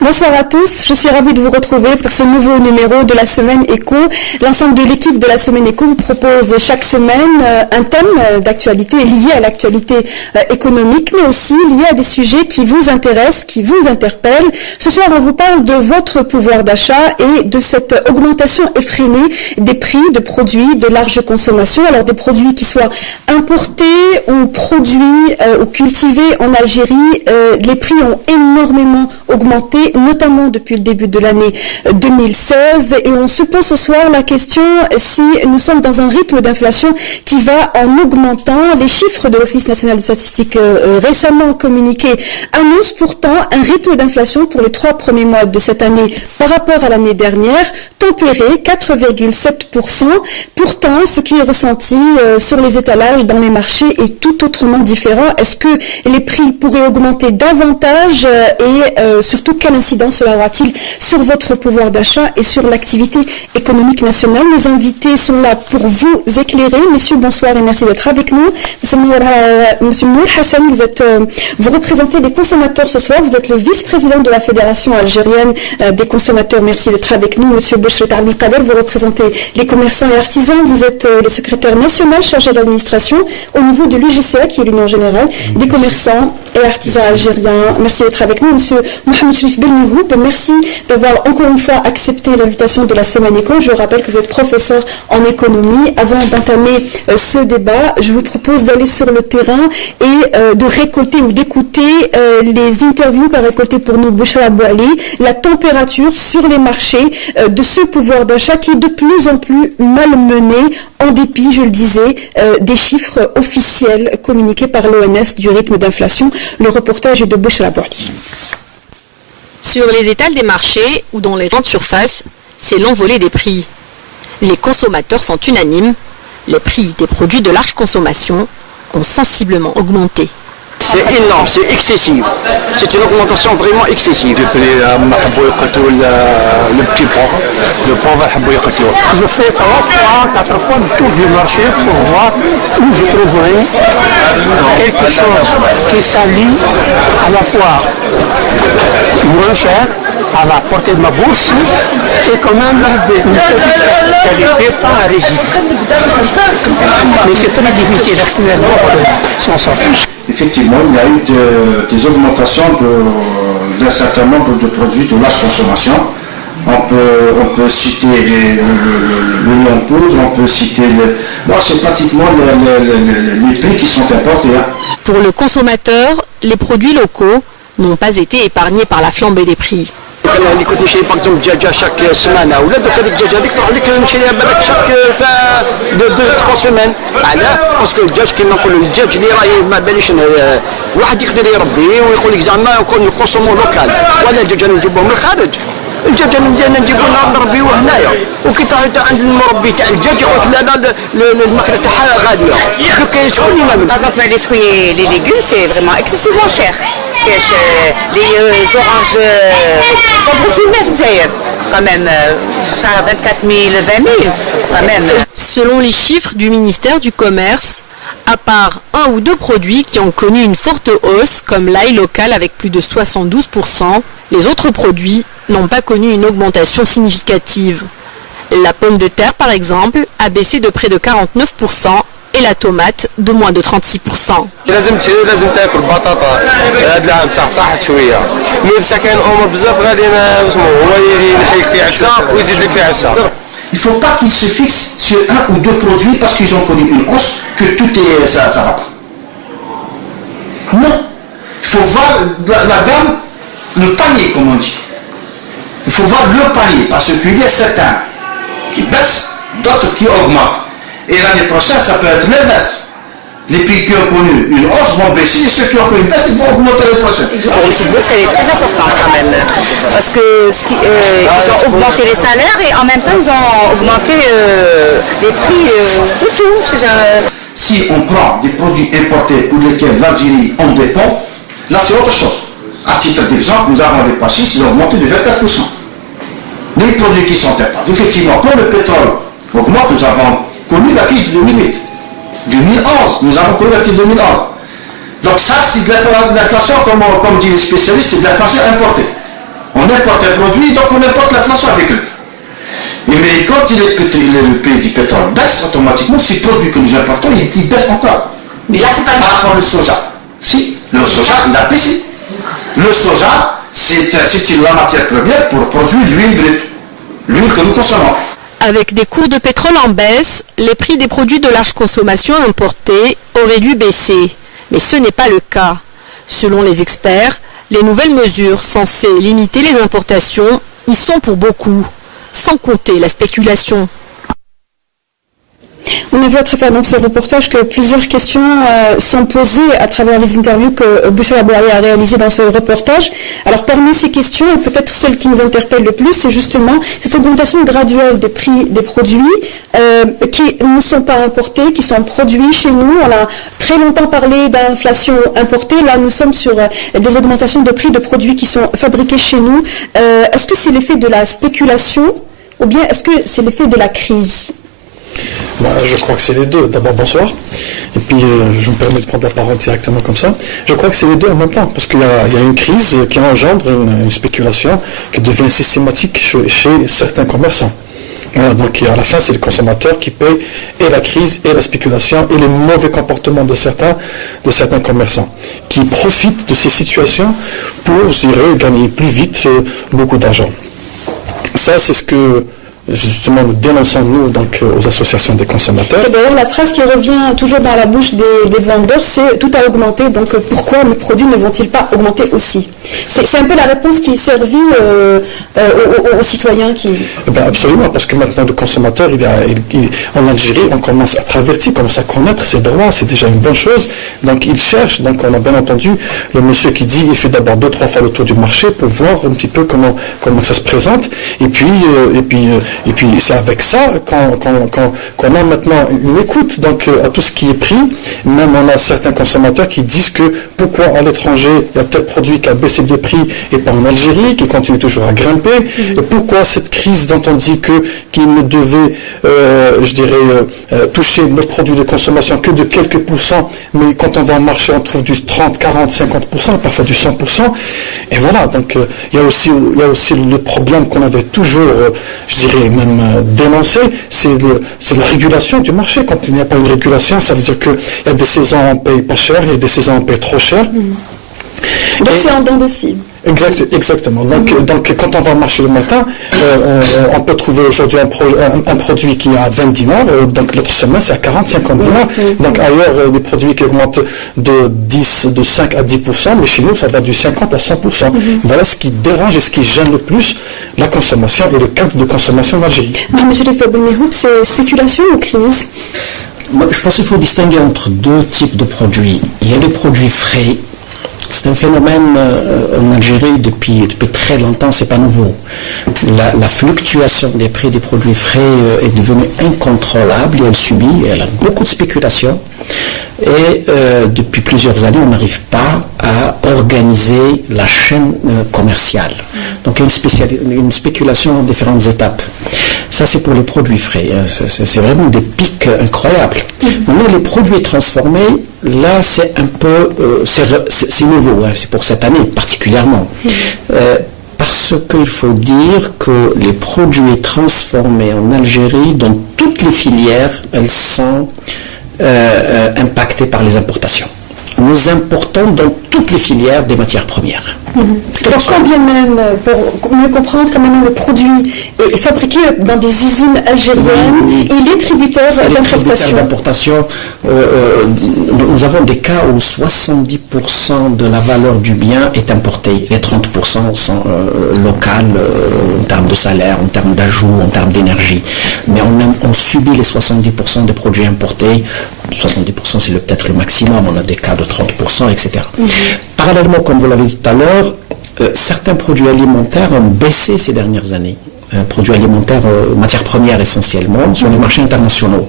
Bonsoir à tous, je suis ravie de vous retrouver pour ce nouveau numéro de la Semaine Éco. L'ensemble de l'équipe de la Semaine Éco vous propose chaque semaine un thème d'actualité lié à l'actualité économique, mais aussi lié à des sujets qui vous intéressent, qui vous interpellent. Ce soir, on vous parle de votre pouvoir d'achat et de cette augmentation effrénée des prix de produits de large consommation. Alors des produits qui soient importés ou produits ou cultivés en Algérie, les prix ont énormément augmenté, notamment depuis le début de l'année 2016, et on se pose ce soir la question si nous sommes dans un rythme d'inflation qui va en augmentant. Les chiffres de l'Office national des statistiques récemment communiqués annoncent pourtant un rythme d'inflation pour les 3 premiers mois de cette année par rapport à l'année dernière, tempéré 4,7%. Pourtant, ce qui est ressenti sur les étalages dans les marchés est tout autrement différent. Est-ce que les prix pourraient augmenter davantage et surtout quelle incidence cela aura-t-il sur votre pouvoir d'achat et sur l'activité économique nationale? Nos invités sont là pour vous éclairer. Messieurs, bonsoir et merci d'être avec nous. Monsieur Nour Hassan, vous représentez les consommateurs ce soir. Vous êtes le vice-président de la Fédération algérienne des consommateurs. Merci d'être avec nous. Monsieur Bouchret Abdelkader, vous représentez les commerçants et artisans. Vous êtes le secrétaire national chargé de l'administration au niveau de l'UGCA, qui est l'Union générale des commerçants et artisans algériens. Merci d'être avec nous. Monsieur Mohamed Cherif Belmihou, merci d'avoir encore une fois accepté l'invitation de la Semaine Éco. Je rappelle que vous êtes professeur en économie. Avant d'entamer ce débat, je vous propose d'aller sur le terrain et de récolter ou d'écouter les interviews qu'a récolté pour nous Bouchra Abouali, la température sur les marchés de ce pouvoir d'achat qui est de plus en plus malmené en dépit, je le disais, des chiffres officiels communiqués par l'ONS du rythme d'inflation. Le reportage est de Bouchra Abouali. Sur les étals des marchés ou dans les grandes surfaces, c'est l'envolée des prix. Les consommateurs sont unanimes, les prix des produits de large consommation ont sensiblement augmenté. C'est énorme, c'est excessif. C'est une augmentation vraiment excessive. Le petit pain, le pain va je fais 3 fois, 4 fois le tour du marché pour voir où je trouverai quelque chose qui s'allie à la fois moins cher, à la portée de ma bourse, et quand même une qualité, pas à résister. Mais c'est très difficile actuellement de s'en sortir. Effectivement, il y a eu des augmentations d'un certain nombre de produits de large consommation. On peut citer le long poudre, on peut citer c'est pratiquement les prix qui sont importés. Pour le consommateur, les produits locaux n'ont pas été épargnés par la flambée des prix. اللي كنت نشري باغ اكزومبل الدجاجه شاك سمانه ولا دوك هذيك الدجاجه هذيك تروح لك نشريها بالك شاك دو 3 سيمان. علاه باسكو الدجاج كيما نقولوا الدجاج اللي راهي ما باليش واحد يقدر يربي ويقول لك زعما نكونسومو لوكال ولا الدجاج نجيبوه من الخارج. الدجاج ديالنا نجيبوه نربيوه هنايا وكي تروح عند المربي تاع الدجاج يقول لك لا الماكله تاعها غاليه. دوك شكون اللي مالو؟ Par exemple les fruits et les légumes c'est vraiment excessivement cher. Les oranges sont beaucoup neufs quand même, 24 000, 20 000 quand même. Selon les chiffres du ministère du Commerce, à part 1 ou 2 produits qui ont connu une forte hausse, comme l'ail local avec plus de 72%, les autres produits n'ont pas connu une augmentation significative. La pomme de terre, par exemple, a baissé de près de 49%, et la tomate de moins de 36%. لازم تاكل بطاطا هاد العام طاحت شويه مي بصح كاين امور بزاف غادي هو ينحي لك فيه عكسه ويزيد لك فيه عكسه. Il ne faut pas qu'ils se fixent sur 1 ou 2 produits parce qu'ils ont connu une hausse que tout est ça va pas. Non, il faut voir la gamme, le panier comme on dit. Il faut voir le panier parce qu'il y a certains qui baissent, d'autres qui augmentent. Et l'année prochaine, ça peut être l'inverse. Les pays qui ont connu une hausse vont baisser et ceux qui ont connu une baisse, ils vont augmenter l'année prochaine. Pour les petites bourses, c'est très important quand même. Parce que ils ont augmenté les salaires et en même temps, ils ont augmenté les prix de tout. Si on prend des produits importés pour lesquels l'Algérie en dépend, là c'est autre chose. À titre d'exemple, nous avons les pois chiches, ils ont augmenté de 24%. Les produits qui sont importés. Effectivement, quand le pétrole augmente, nous avons connu la crise de 2008. 2011, nous avons connu la crise de 2011. Donc ça, c'est de l'inflation, comme disent les spécialistes, c'est de l'inflation importée. On importe un produit, donc on importe l'inflation avec eux. Mais quand le prix du pétrole baisse, automatiquement, ces produits que nous importons, ils baissent encore. Mais là, c'est pas par rapport au soja. Si, le soja, il a baissé. Le soja, c'est la matière première pour produire l'huile brute, l'huile que nous consommons. Avec des cours de pétrole en baisse, les prix des produits de large consommation importés auraient dû baisser. Mais ce n'est pas le cas. Selon les experts, les nouvelles mesures censées limiter les importations y sont pour beaucoup, sans compter la spéculation. On a vu à travers donc, ce reportage que plusieurs questions sont posées à travers les interviews que Bouchra Abouari a réalisées dans ce reportage. Alors parmi ces questions, et peut-être celle qui nous interpelle le plus, c'est justement cette augmentation graduelle des prix des produits qui ne sont pas importés, qui sont produits chez nous. On a très longtemps parlé d'inflation importée. Là, nous sommes sur des augmentations de prix de produits qui sont fabriqués chez nous. Est-ce que c'est l'effet de la spéculation ou bien est-ce que c'est l'effet de la crise ? Je crois que c'est les deux. D'abord, bonsoir. Et puis, je me permets de prendre la parole directement comme ça. Je crois que c'est les deux en même temps, parce qu'il y a une crise qui engendre une spéculation qui devient systématique chez certains commerçants. Voilà, donc à la fin, c'est le consommateur qui paye et la crise et la spéculation et les mauvais comportements de certains commerçants qui profitent de ces situations pour, je dirais, gagner plus vite beaucoup d'argent. Ça, c'est ce que justement nous dénonçons nous donc aux associations des consommateurs. C'est d'ailleurs la phrase qui revient toujours dans la bouche des vendeurs, c'est tout a augmenté, donc pourquoi mes produits ne vont-ils pas augmenter aussi? C'est un peu la réponse qui est servie aux citoyens qui... Absolument, parce que maintenant le consommateur, en Algérie, on commence à traverser, on commence à connaître ses droits, c'est déjà une bonne chose. Donc il cherche, donc on a bien entendu le monsieur qui dit, il fait d'abord 2-3 fois le tour du marché pour voir un petit peu comment ça se présente, et puis c'est avec ça qu'on a maintenant une écoute donc à tout ce qui est pris. Même on a certains consommateurs qui disent que pourquoi à l'étranger il y a tel produit qui a baissé de prix et pas en Algérie, qui continue toujours à grimper. Et pourquoi cette crise dont on dit qu'il ne devait, toucher nos produits de consommation que de quelques pourcents, mais quand on va au marché on trouve du 30, 40, 50%, parfois du 100%. Et voilà, donc il y a aussi le problème qu'on avait toujours, même dénoncé, c'est la régulation du marché. Quand il n'y a pas une régulation, ça veut dire qu'il y a des saisons on paye pas cher, il y a des saisons on paye trop cher. Donc c'est en dents de scie. Exactement. Donc quand on va au marché le matin, on peut trouver aujourd'hui un produit qui est à 20 dinars, donc l'autre semaine c'est à 40-50 dinars. Donc ailleurs, des produits qui augmentent de 5 à 10%, mais chez nous ça va du 50 à 100%. Voilà ce qui dérange et ce qui gêne le plus la consommation et le cadre de consommation en Algérie. Monsieur Benmihoub, c'est spéculation ou crise? Je pense qu'il faut distinguer entre deux types de produits. Il y a les produits frais. C'est un phénomène en Algérie depuis très longtemps, c'est pas nouveau. La fluctuation des prix des produits frais est devenue incontrôlable et elle a beaucoup de spéculation. Et depuis plusieurs années, on n'arrive pas à organiser la chaîne commerciale. Donc il y a une spéculation en différentes étapes. Ça, c'est pour les produits frais. C'est vraiment des pics incroyables. Maintenant, les produits transformés, là, c'est un peu... c'est nouveau, c'est pour cette année particulièrement. Parce qu'il faut dire que les produits transformés en Algérie, dans toutes les filières, elles sont impactées par les importations. Nous importons dans toutes les filières des matières premières. Donc combien même, pour mieux comprendre, quand même le produit est fabriqué dans des usines algériennes et il est tributaire d'importation. Nous avons des cas où 70% de la valeur du bien est importée. Les 30% sont locales en termes de salaire, en termes d'ajout, en termes d'énergie. Mais on subit les 70% des produits importés. 70% c'est peut-être le maximum, on a des cas de 30%, etc. Parallèlement, comme vous l'avez dit tout à l'heure, certains produits alimentaires ont baissé ces dernières années. produits alimentaires, matières premières essentiellement, sur les marchés internationaux.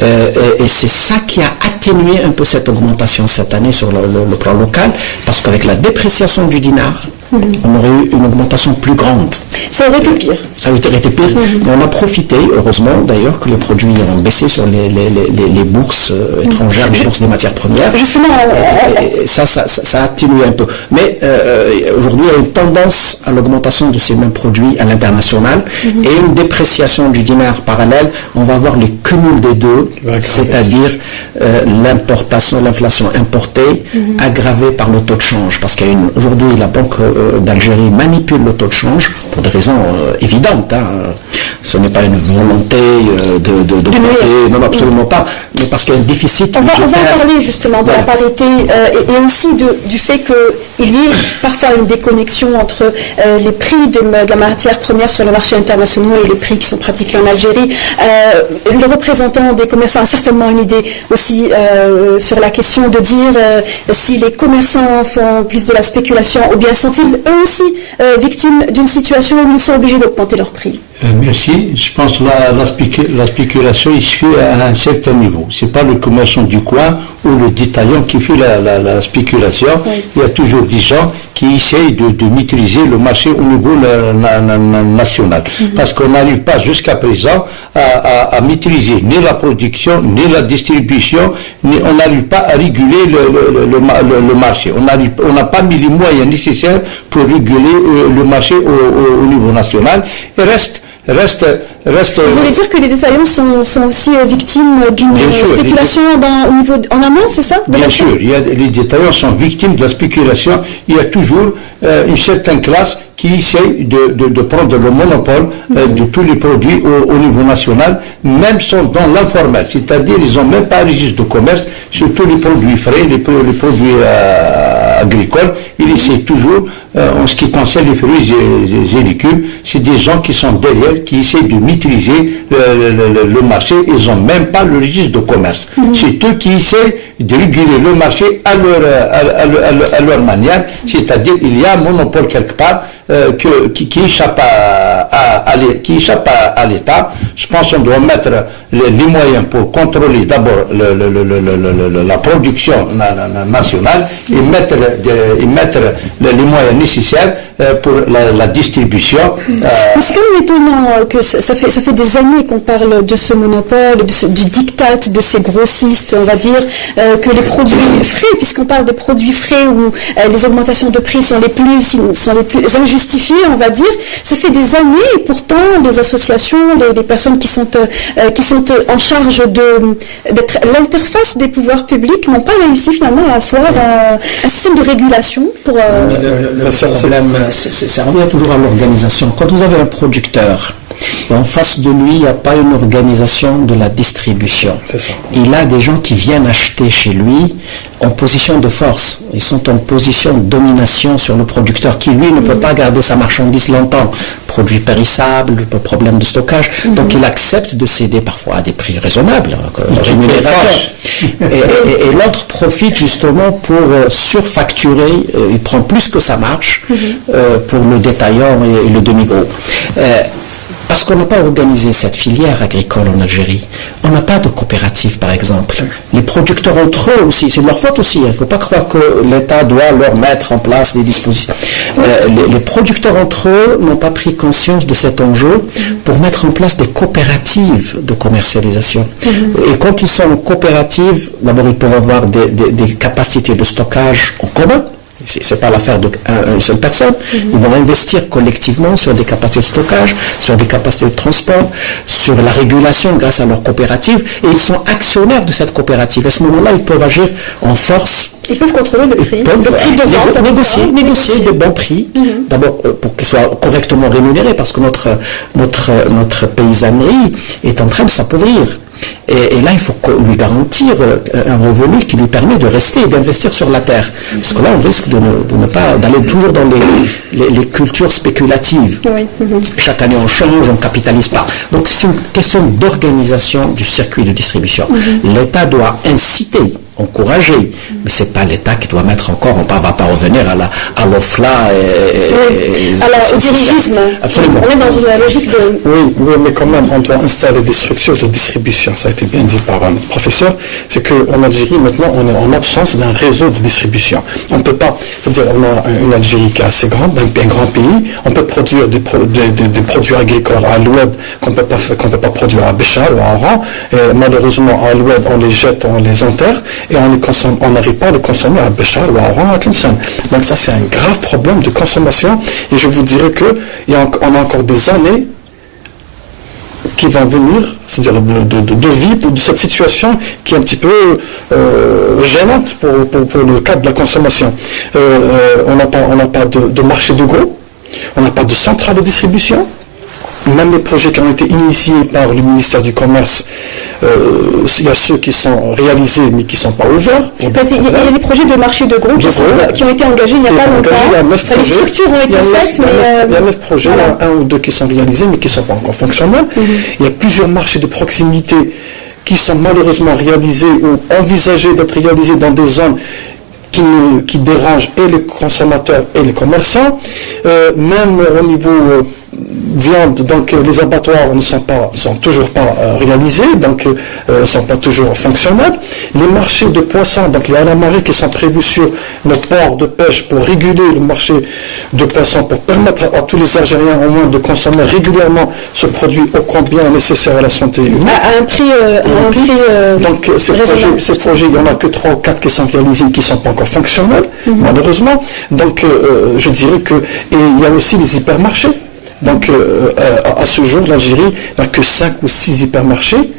Et c'est ça qui a atténué un peu cette augmentation cette année sur le plan local, parce qu'avec la dépréciation du dinar, on aurait eu une augmentation plus grande. Ça aurait été pire. Ça aurait été pire. Mais on a profité, heureusement d'ailleurs, que les produits ont baissé sur les bourses étrangères, les bourses des matières premières. Justement, et ça a atténué un peu. Mais aujourd'hui, il y a une tendance à l'augmentation de ces mêmes produits à l'international et une dépréciation du dinar parallèle. On va voir les cumuls des deux, c'est-à-dire l'importation, l'inflation importée aggravée par le taux de change. Parce qu'aujourd'hui, la Banque d'Algérie manipule le taux de change pour des raisons évidentes. Ce n'est pas une volonté de bloquer, non, absolument pas, mais parce qu'il y a un déficit. On va parler justement de la parité et aussi du fait qu'il y ait parfois une déconnexion entre les prix de la matière première sur le marché international et les prix qui sont pratiqués en Algérie. Le représentant des commerçants a certainement une idée aussi sur la question de dire si les commerçants font plus de la spéculation ou bien sont-ils eux aussi victimes d'une situation où ils sont obligés d'augmenter leurs prix. Merci. Je pense que la spéculation, il se fait à un certain niveau. Ce n'est pas le commerçant du coin ou le détaillant qui fait la spéculation. Oui. Il y a toujours des gens qui essayent de maîtriser le marché au niveau national. Parce qu'on n'arrive pas jusqu'à présent à maîtriser ni la production, ni la distribution, on n'arrive pas à réguler le marché. On n'a pas mis les moyens nécessaires pour réguler le marché au niveau national. Et reste. Vous voulez dire que les détaillants sont aussi victimes d'une spéculation en amont, c'est ça? Bien sûr, les détaillants sont victimes de la spéculation. Il y a toujours une certaine classe qui essaye de prendre le monopole de tous les produits au niveau national, même sont dans l'informel, c'est-à-dire ils n'ont même pas un registre de commerce sur tous les produits frais, les produits agricoles. Ils essayent toujours, en ce qui concerne les fruits et légumes, c'est des gens qui sont derrière, qui essayent de maîtriser le marché, ils n'ont même pas le registre de commerce. C'est eux qui essayent de réguler le marché à leur manière, c'est-à-dire il y a un monopole quelque part qui échappe à l'État. Je pense qu'on doit mettre les moyens pour contrôler d'abord la production nationale et mettre les moyens nécessaires pour la distribution. Mais c'est quand même étonnant que ça fait des années qu'on parle de ce monopole, du diktat de ces grossistes, on va dire, que les produits frais, puisqu'on parle de produits frais où les augmentations de prix sont les plus injustifiées, on va dire. Ça fait des années et pourtant les associations, les personnes qui sont en charge d'être l'interface des pouvoirs publics n'ont pas réussi finalement à asseoir un système de régulation pour... Ça revient toujours à l'organisation. Quand vous avez un producteur et en face de lui, il n'y a pas une organisation de la distribution. Il a des gens qui viennent acheter chez lui en position de force. Ils sont en position de domination sur le producteur qui, lui, ne peut pas garder sa marchandise longtemps. Produits périssables, problème de stockage. Donc, il accepte de céder parfois à des prix raisonnables, rémunérateurs. Et l'autre profite justement pour surfacturer. Il prend plus que sa marge pour le détaillant et le demi-gros. Parce qu'on n'a pas organisé cette filière agricole en Algérie. On n'a pas de coopérative, par exemple. Les producteurs entre eux aussi, c'est de leur faute aussi. Il ne faut pas croire que l'État doit leur mettre en place des dispositions. Les producteurs entre eux n'ont pas pris conscience de cet enjeu pour mettre en place des coopératives de commercialisation. Et quand ils sont en coopérative, d'abord ils peuvent avoir des capacités de stockage en commun. C'est pas l'affaire d'une seule personne. Ils vont investir collectivement sur des capacités de stockage, sur des capacités de transport, sur la régulation grâce à leur coopérative, et ils sont actionnaires de cette coopérative. À ce moment-là, ils peuvent agir en force. Ils peuvent contrôler le prix. Ils peuvent négocier des bons prix. D'abord, pour qu'ils soient correctement rémunérés, parce que notre paysannerie est en train de s'appauvrir. Et là, il faut lui garantir un revenu qui lui permet de rester et d'investir sur la terre. Parce que là, on risque d'aller toujours dans les cultures spéculatives. Chaque année, on change, on ne capitalise pas. Donc, c'est une question d'organisation du circuit de distribution. L'État doit inciter encourager, mais c'est pas l'État qui doit mettre encore, on va pas revenir à l'OFLA alors au dirigisme. Absolument. On est dans une logique de... Oui, mais quand même, on doit installer des structures de distribution. Ça a été bien dit par un professeur. C'est qu'en Algérie, maintenant, on est en absence d'un réseau de distribution. On ne peut pas, c'est-à-dire, on a une Algérie qui est assez grande, un grand pays. On peut produire des produits agricoles à Aloued qu'on ne peut pas produire à Béchar ou à Oran. Malheureusement, à Aloued, on les jette, on les enterre et on n'arrive pas à les consommer à Béchar ou à Oran, à Tlemcen. Donc ça, c'est un grave problème de consommation. Et je vous dirais qu'on a encore des années qui vont venir, c'est-à-dire de vie, de cette situation qui est un petit peu gênante pour le cadre de la consommation. On n'a pas de marché de gros, on n'a pas de centrale de distribution. Même les projets qui ont été initiés par le ministère du Commerce, il y a ceux qui sont réalisés mais qui ne sont pas ouverts. Il y a des projets de marché de gros qui ont été engagés il n'y a pas longtemps. Les structures ont été faites, mais... Il y a 9 projets, il y a 1 ou 2 qui sont réalisés mais qui ne sont pas encore fonctionnels. Il y a plusieurs marchés de proximité qui sont malheureusement réalisés ou envisagés d'être réalisés dans des zones qui dérangent et les consommateurs et les commerçants. Même au niveau... viande, donc les abattoirs ne sont toujours pas réalisés, donc ne sont pas toujours fonctionnels. Les marchés de poissons, donc les halamarés qui sont prévus sur nos ports de pêche pour réguler le marché de poissons, pour permettre à tous les Algériens au moins de consommer régulièrement ce produit ô combien nécessaire à la santé humaine. À un prix donc ces projets, il n'y en a que 3 ou 4 qui sont réalisés, qui ne sont pas encore fonctionnels, malheureusement. Donc je dirais que, et il y a aussi les hypermarchés. Donc, à ce jour, l'Algérie n'a que 5 ou 6 hypermarchés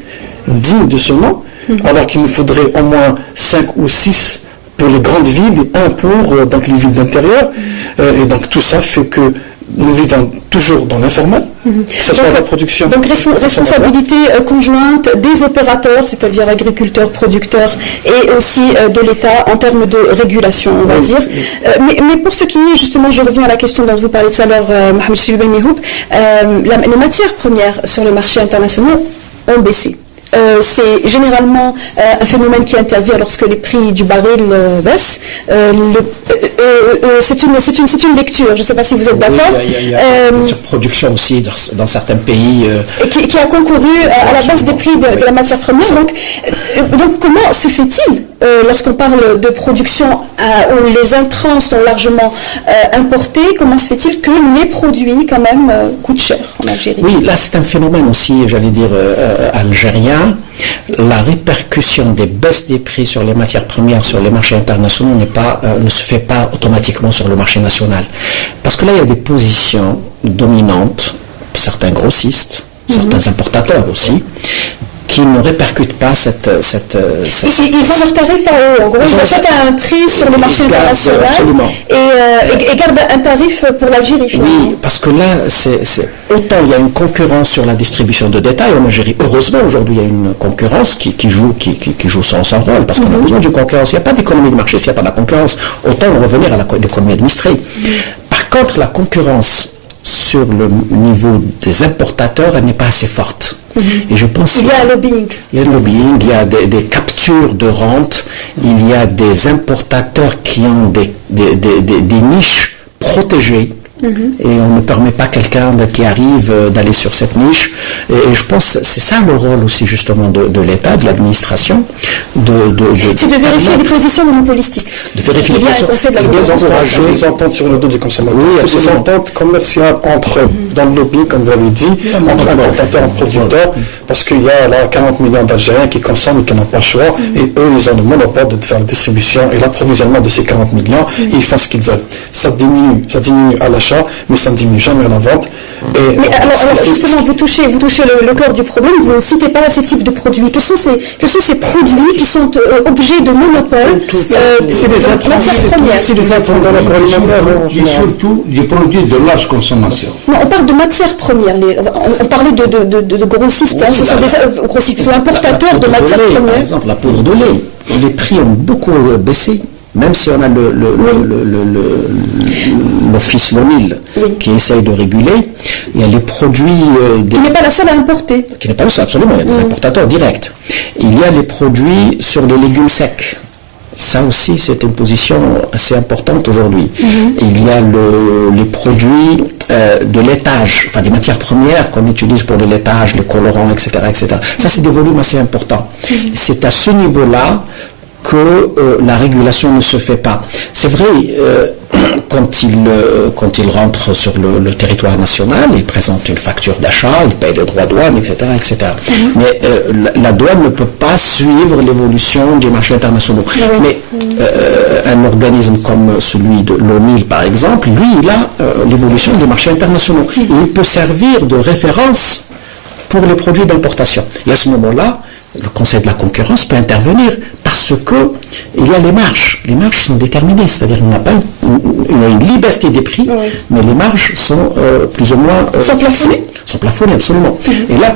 dignes de ce nom, alors qu'il nous faudrait au moins 5 ou 6 pour les grandes villes et 1 pour donc, les villes d'intérieur. Et donc, tout ça fait que nous vivons toujours dans l'informel, que ce soit la production. Donc, responsabilité conjointe des opérateurs, c'est-à-dire agriculteurs, producteurs, et aussi de l'État en termes de régulation, on va dire. Mais pour ce qui est, justement, je reviens à la question dont vous parliez tout à l'heure, Mohamed Chérif Ben Mihoub, les matières premières sur le marché international ont baissé. C'est généralement un phénomène qui intervient lorsque les prix du baril baissent. C'est une lecture, je ne sais pas si vous êtes d'accord. Il y a une surproduction aussi dans certains pays. Qui a concouru à la baisse des prix de la matière première. Donc comment se fait-il, lorsqu'on parle de production où les intrants sont largement importés, comment se fait-il que les produits quand même coûtent cher en Algérie? Oui, là c'est un phénomène aussi, j'allais dire, algérien. La répercussion des baisses des prix sur les matières premières sur les marchés internationaux ne se fait pas automatiquement sur le marché national. Parce que là, il y a des positions dominantes, certains grossistes, certains importateurs aussi, qui ne répercutent pas cette... Ils ont leur tarif à eux, en gros, ils achètent à un prix sur le marché international et gardent un tarif pour l'Algérie finalement. Oui, parce que là, autant il y a une concurrence sur la distribution de détail en Algérie. Heureusement, aujourd'hui, il y a une concurrence qui joue son rôle, parce qu'on a besoin d'une concurrence. Il n'y a pas d'économie de marché s'il n'y a pas de la concurrence. Autant revenir à l'économie administrée. Par contre, la concurrence sur le niveau des importateurs, elle n'est pas assez forte. Et je pense il y a un lobbying. Il y a un lobbying, il y a des captures de rente, il y a des importateurs qui ont des niches protégées. Et on ne permet pas quelqu'un qui arrive d'aller sur cette niche. Et je pense que c'est ça le rôle aussi justement de l'État, de l'administration. C'est de vérifier les positions monopolistiques. De vérifier les positions. C'est des ententes sur le dos des consommateurs. C'est des ententes commerciales dans le lobby, comme vous l'avez dit, entre importateurs et producteurs, parce qu'il y a là 40 millions d'Algériens qui consomment et qui n'ont pas le choix, et eux, ils ont le monopole de faire la distribution et l'approvisionnement de ces 40 millions, et ils font ce qu'ils veulent. Ça diminue à l'achat, mais ça ne diminue jamais à la vente. Mais alors justement, vous touchez le cœur du problème, vous ne citez pas ces types de produits. Quels sont ces produits qui sont objets de monopole? C'est des intrants dans l'agroalimentaire. Et surtout des produits de large consommation. Non, on parle de matières premières. On parlait de grossistes. Ce sont des grossistes, plutôt importateurs de matières premières. Par exemple, la poudre de lait. Les prix ont beaucoup baissé. Même si on a l'office Lonil qui essaye de réguler, il y a les produits... qui n'est pas la seule à importer. Qui n'est pas la seule, absolument, il y a des importateurs directs. Il y a les produits sur les légumes secs. Ça aussi, c'est une position assez importante aujourd'hui. Il y a les produits de laitage, enfin des matières premières qu'on utilise pour le laitage, les colorants, etc., etc. Ça, c'est des volumes assez importants. C'est à ce niveau-là que la régulation ne se fait pas. C'est vrai, quand il rentre sur le territoire national, il présente une facture d'achat, il paye les droits de douane, etc., etc. Mais la douane ne peut pas suivre l'évolution des marchés internationaux. Mais un organisme comme celui de l'ONIL, par exemple, lui, il a l'évolution des marchés internationaux. Il peut servir de référence pour les produits d'importation. Et à ce moment-là, le Conseil de la concurrence peut intervenir parce que il y a les marges. Les marges sont déterminées, c'est-à-dire qu'on n'a pas une liberté des prix, mais les marges sont plus ou moins sont plafonnées, absolument. Et là,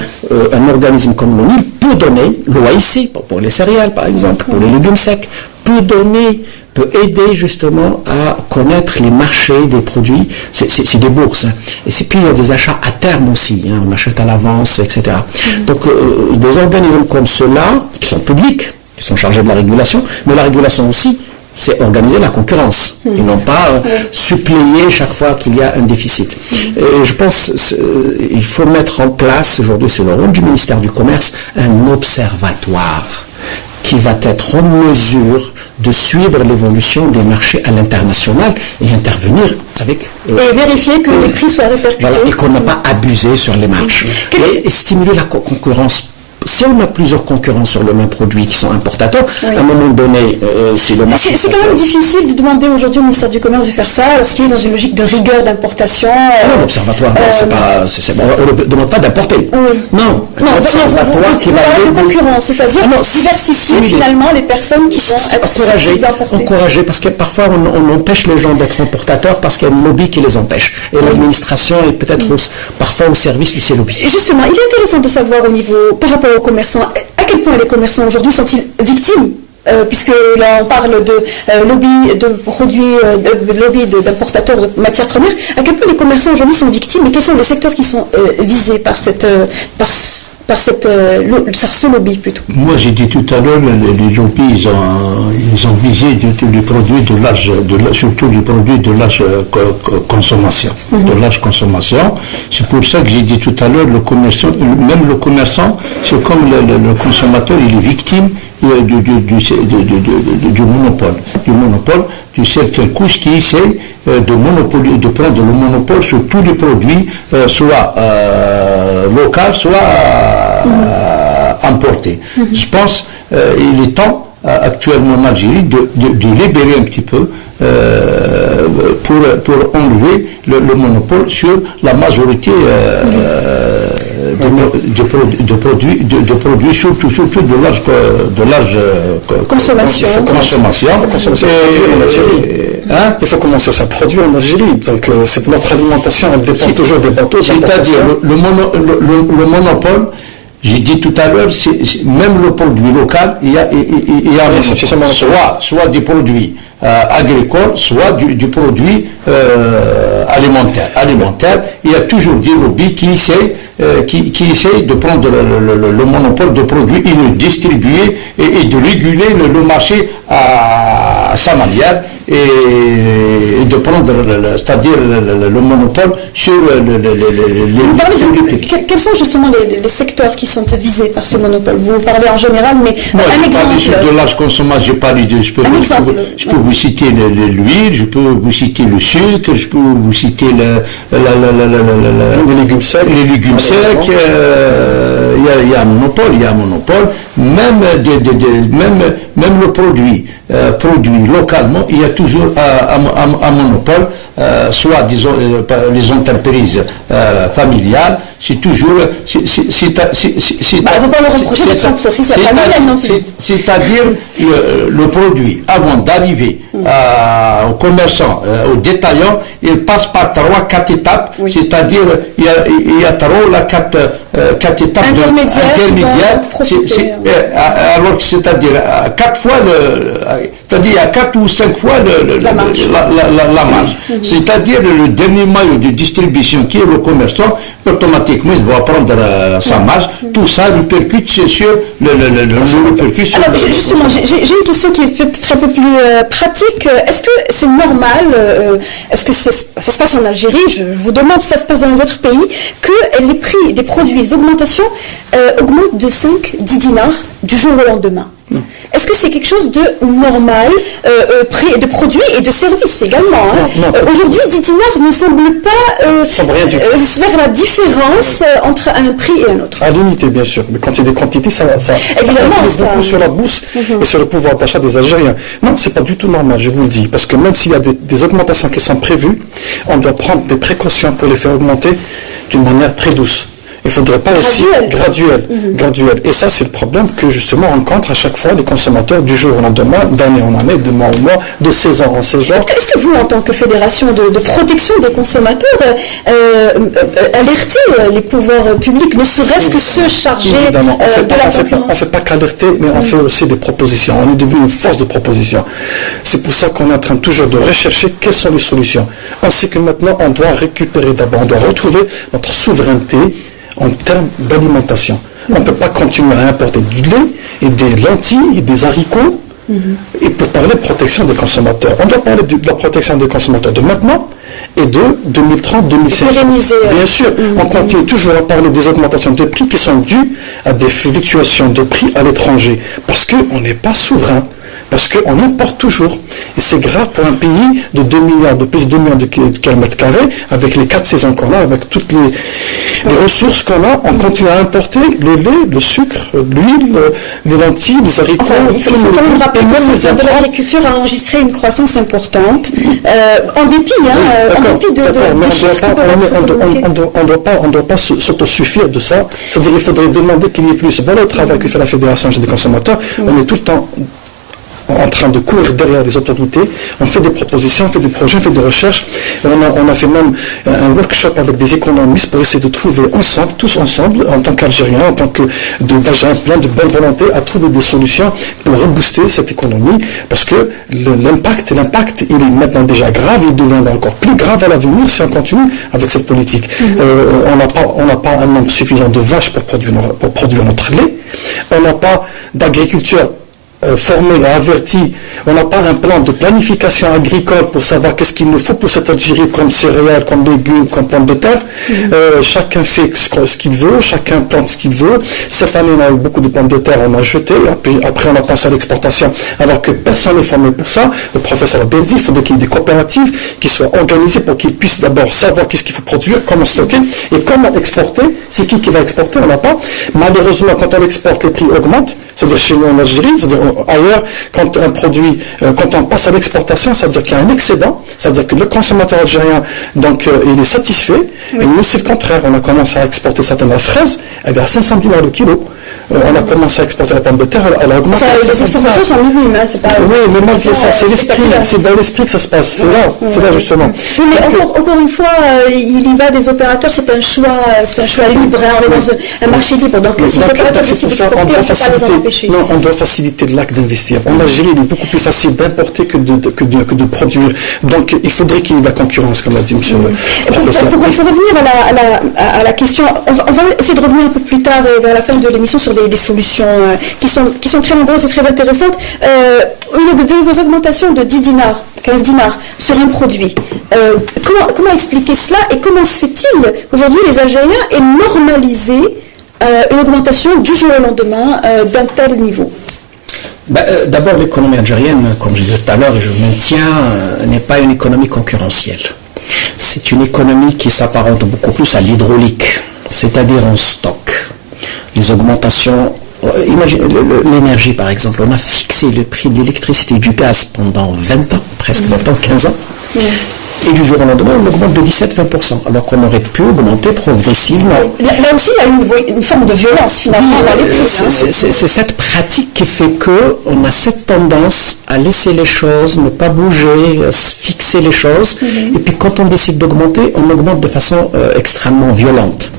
un organisme comme l'ONIL peut donner, l'OAIC, pour les céréales par exemple, pour les légumes secs, peut aider justement à connaître les marchés des produits. C'est des bourses. Et puis il y a des achats à terme aussi. On achète à l'avance, etc. Donc des organismes comme ceux-là, qui sont publics, qui sont chargés de la régulation, mais la régulation aussi, c'est organiser la concurrence. Et non pas suppléer chaque fois qu'il y a un déficit. Et je pense qu'il faut mettre en place, aujourd'hui c'est le rôle du ministère du Commerce, un observatoire qui va être en mesure de suivre l'évolution des marchés à l'international et intervenir avec... et vérifier que les prix soient répercutés. Voilà, et qu'on n'a pas abusé sur les marges. Et stimuler la concurrence. Si on a plusieurs concurrents sur le même produit qui sont importateurs, à un moment donné, c'est le marché. C'est quand même difficile de demander aujourd'hui au ministère du Commerce de faire ça, parce qu'il est dans une logique de rigueur d'importation. Non, l'observatoire, on ne demande pas d'importer. Non, l'observatoire qui va de concurrence, c'est-à-dire diversifier finalement les personnes qui vont être susceptibles d'importer. Encourager, parce que parfois on empêche les gens d'être importateurs parce qu'il y a un lobby qui les empêche. Et l'administration est peut-être parfois au service de ces lobbies. Et justement, il est intéressant de savoir par rapport aux commerçants, à quel point les commerçants aujourd'hui sont-ils victimes puisque là on parle de lobby de produits, lobby d'importateurs de matières premières, à quel point les commerçants aujourd'hui sont victimes et quels sont les secteurs qui sont visés par ce lobby plutôt? Moi j'ai dit tout à l'heure, les lobbies ils ont visé les produits de large, surtout les produits de large consommation. De large consommation. C'est pour ça que j'ai dit tout à l'heure, même le commerçant, c'est comme le consommateur, il est victime du monopole. Du certain couche qui essaie de prendre le monopole sur tous les produits, soit locaux, soit importés. Je pense il est temps actuellement en Algérie de libérer un petit peu pour enlever le monopole sur la majorité de produits surtout de large consommation. Il faut commencer à produire en Algérie. Donc notre alimentation dépend toujours des bateaux. C'est-à-dire le monopole. J'ai dit tout à l'heure, même le produit local, il y a soit des produits agricoles, soit du produit alimentaire. Il y a toujours des lobbies qui essayent de prendre le monopole de produits et de distribuer et de réguler le marché à sa manière et de prendre c'est-à-dire le monopole sur les quels sont justement les secteurs qui sont visés par ce monopole? Vous parlez en général, mais un exemple. De large consommation, j'ai parlé de. Je peux vous citer l'huile, je peux vous citer le sucre, je peux vous citer les légumes secs. Il y a un monopole. Même le produit localement, il y a toujours un monopole, soit disons les entreprises familiales, c'est toujours c'est-à-dire le produit avant d'arriver au commerçant, au détaillant, il passe par 3-4 étapes, c'est-à-dire il y a 4 étapes intermédiaires, alors que c'est-à-dire 4 fois C'est-à-dire il y a 4 ou 5 fois la marge. C'est-à-dire le dernier maillot de distribution qui est le commerçant, automatiquement il doit prendre sa marge. Tout ça répercute sur le répercute. Alors justement, j'ai une question qui est peut-être un peu plus pratique. Est-ce que c'est normal, est-ce que ça se passe en Algérie, je vous demande si ça se passe dans les autres pays, que les prix des produits, les augmentations augmentent de 5-10 dinars du jour au lendemain? Non. Est-ce que c'est quelque chose de normal, prix de produits et de services également Aujourd'hui, 10 dinars ne semblent pas faire la différence entre un prix et un autre. À l'unité, bien sûr, mais quand c'est des quantités, ça influe beaucoup sur la bourse et sur le pouvoir d'achat des Algériens. Non, c'est pas du tout normal, je vous le dis, parce que même s'il y a des augmentations qui sont prévues, on doit prendre des précautions pour les faire augmenter d'une manière très douce. Il ne faudrait pas aussi graduel. Et ça, c'est le problème que justement rencontrent à chaque fois les consommateurs du jour au lendemain, d'année en année, de mois en mois, de saison en saison. Est-ce que vous, en tant que fédération de protection des consommateurs, alertez les pouvoirs publics, ne serait-ce que se charger de la concurrence? On ne fait pas qu'alerter, mais on fait aussi des propositions. On est devenu une force de proposition. C'est pour ça qu'on est en train toujours de rechercher quelles sont les solutions. On sait que maintenant, on doit récupérer d'abord, on doit retrouver notre souveraineté en termes d'alimentation. On ne peut pas continuer à importer du lait et des lentilles et des haricots. Et pour parler de protection des consommateurs, on doit parler de la protection des consommateurs de maintenant et de 2030-2050. Bien sûr, on continue toujours à parler des augmentations de prix qui sont dues à des fluctuations de prix à l'étranger, parce qu'on n'est pas souverain. Parce qu'on importe toujours. Et c'est grave pour un pays de 2 millions, de plus de 2 millions de kilomètres carrés, avec les 4 saisons qu'on a, avec toutes les ressources qu'on a, on continue à importer le lait, le sucre, l'huile, les lentilles, les haricots. Il faut quand même rappeler que le secteur de l'agriculture a enregistré une croissance importante, en dépit de on ne doit pas s'autosuffire de ça. C'est-à-dire qu'il faudrait demander qu'il y ait plus. Voilà le travail que fait la Fédération des consommateurs. On est tout le temps en train de courir derrière les autorités, on fait des propositions, on fait des projets, on fait des recherches. On a fait même un workshop avec des économistes pour essayer de trouver ensemble, tous ensemble, en tant qu'Algériens, en tant que d'agents plein de bonne volonté, à trouver des solutions pour rebooster cette économie, parce que l'impact, il est maintenant déjà grave, il deviendra encore plus grave à l'avenir si on continue avec cette politique. On n'a pas un nombre suffisant de vaches pour produire notre lait, on n'a pas d'agriculture formé et averti, on n'a pas un plan de planification agricole pour savoir qu'est-ce qu'il nous faut pour cette Algérie comme céréales, comme légumes, comme pommes de terre. Chacun fait ce qu'il veut, chacun plante ce qu'il veut. Cette année, on a eu beaucoup de pommes de terre, on a jeté, après on a pensé à l'exportation, alors que personne n'est formé pour ça. Le professeur Benzi, il faudrait qu'il y ait des coopératives qui soient organisées pour qu'ils puissent d'abord savoir qu'est-ce qu'il faut produire, comment stocker et comment exporter. C'est qui va exporter, on n'a pas. Malheureusement, quand on exporte, les prix augmentent, c'est-à-dire chez nous en Algérie, c'est-à-dire ailleurs, quand un produit, quand on passe à l'exportation, ça veut dire qu'il y a un excédent, ça veut dire que le consommateur algérien, donc, il est satisfait, et nous, c'est le contraire. On a commencé à exporter certaines fraises, elle est à 500 $ le kilo. On a commencé à exporter la pomme de terre, elle a augmenté. Enfin, les exportations sont minimes, hein, c'est pas... Oui, mais malgré ça, c'est l'esprit, c'est dans l'esprit que ça se passe, c'est là justement. Oui, mais encore une fois, il y va des opérateurs, c'est un choix libre, hein, on est dans un marché libre, donc si les opérateurs décident d'exporter, on ne peut pas les en empêcher. Non, on doit faciliter l'acte d'investir. En Algérie, il est beaucoup plus facile d'importer que de produire. Donc, il faudrait qu'il y ait de la concurrence, comme l'a dit M. le professeur. Pour revenir à la question, on va essayer de revenir un peu plus tard, vers la fin de l'émission, sur des solutions qui sont très nombreuses et très intéressantes. Une augmentation de 10 dinars, 15 dinars sur un produit. Comment expliquer cela et comment se fait-il aujourd'hui les Algériens aient normalisé une augmentation du jour au lendemain d'un tel niveau? D'abord, l'économie algérienne, comme je disais tout à l'heure et je maintiens, n'est pas une économie concurrentielle. C'est une économie qui s'apparente beaucoup plus à l'hydraulique, c'est-à-dire en stock. Les augmentations, imaginez l'énergie par exemple, on a fixé le prix de l'électricité et du gaz pendant 20 ans, presque 20 ans, 15 ans. Et du jour au lendemain, on augmente de 17-20%, alors qu'on aurait pu augmenter progressivement. Là aussi, il y a une forme de violence, finalement. C'est cette pratique qui fait qu'on a cette tendance à laisser les choses, ne pas bouger, à fixer les choses, et puis quand on décide d'augmenter, on augmente de façon extrêmement violente.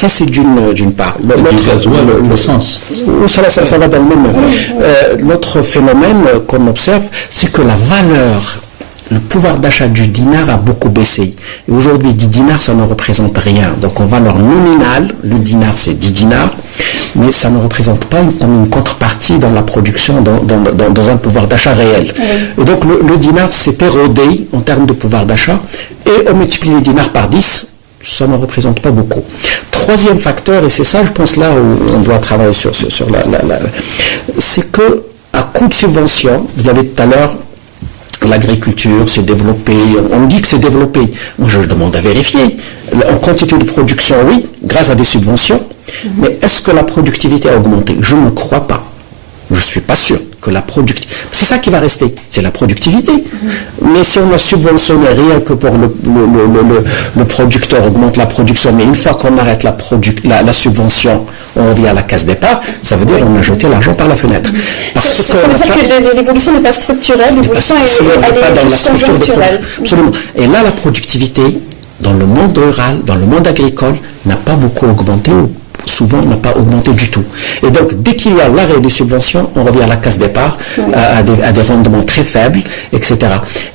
Ça, c'est d'une part. Du gasoil, l'essence. Ça va dans le même. L'autre phénomène qu'on observe, c'est que la valeur, le pouvoir d'achat du dinar a beaucoup baissé. Et aujourd'hui, 10 dinars, ça ne représente rien. Donc, en valeur nominale, le dinar, c'est 10 dinars, mais ça ne représente pas une contrepartie dans la production, dans un pouvoir d'achat réel. Et donc, le dinar s'est érodé en termes de pouvoir d'achat, et on multiplie les dinars par 10, ça ne représente pas beaucoup. Troisième facteur, et c'est ça, je pense, là où on doit travailler sur c'est que, à coup de subvention, vous l'avez tout à l'heure, l'agriculture s'est développée, on dit que c'est développé. Moi, je demande à vérifier. En quantité de production, oui, grâce à des subventions. Mais est-ce que la productivité a augmenté? Je ne crois pas. Je ne suis pas sûr que la productivité... C'est ça qui va rester, c'est la productivité. Mais si on a subventionné rien que pour le producteur, augmente la production, mais une fois qu'on arrête la subvention, on revient à la case départ, ça veut dire qu'on a jeté l'argent par la fenêtre. Ça veut dire que l'évolution n'est pas structurelle, l'évolution est juste conjoncturelle. Absolument. Et là, la productivité, dans le monde rural, dans le monde agricole, n'a pas beaucoup augmenté, souvent n'a pas augmenté du tout. Et donc, dès qu'il y a l'arrêt des subventions, on revient à la case départ, à des rendements très faibles, etc.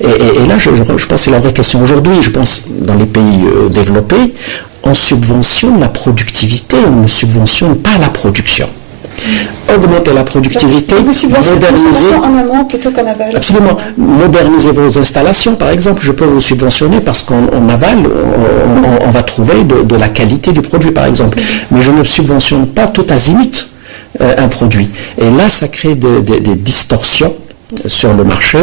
Et là, je pense que c'est la vraie question. Aujourd'hui, je pense, dans les pays développés, on subventionne la productivité, on ne subventionne pas la production. Augmenter la productivité, moderniser en amont plutôt qu'en aval. Absolument. Moderniser vos installations, par exemple, je peux vous subventionner parce qu'en aval, on va trouver de la qualité du produit, par exemple. Mais je ne subventionne pas tout azimut un produit. Et là, ça crée des distorsions sur le marché,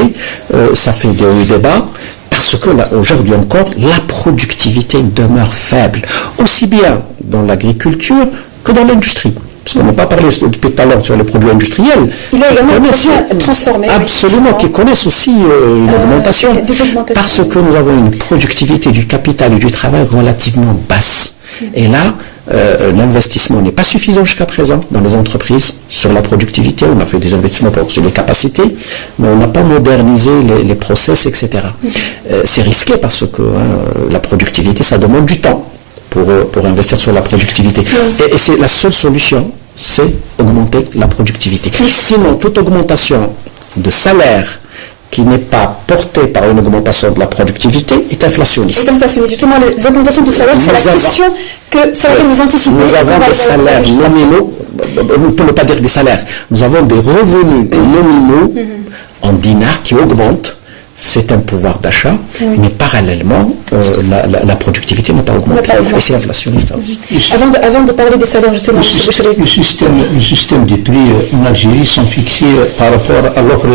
ça fait des hauts et des bas. Parce que là, aujourd'hui encore, la productivité demeure faible, aussi bien dans l'agriculture que dans l'industrie. Parce qu'on n'a pas parlé depuis tout à l'heure sur les produits industriels. Il y a également des produits transformés. Absolument, qui connaissent aussi une augmentation. Parce que nous avons une productivité du capital et du travail relativement basse. Et là, l'investissement n'est pas suffisant jusqu'à présent dans les entreprises sur la productivité. On a fait des investissements sur les capacités, mais on n'a pas modernisé les process, etc. C'est risqué parce que la productivité, ça demande du temps pour investir sur la productivité. Et c'est la seule solution, c'est augmenter la productivité. Sinon, toute augmentation de salaire qui n'est pas portée par une augmentation de la productivité est inflationniste. C'est inflationniste. Justement, les augmentations de salaire, c'est la question sur laquelle vous anticipez. Nous avons des salaires nominaux, on ne peut pas dire des salaires, nous avons des revenus nominaux en dinars qui augmentent. C'est un pouvoir d'achat, mais parallèlement, la productivité n'a pas augmenté. Et c'est inflationniste aussi. Avant de parler des salaires, justement, le système des prix en Algérie sont fixés par rapport à l'offre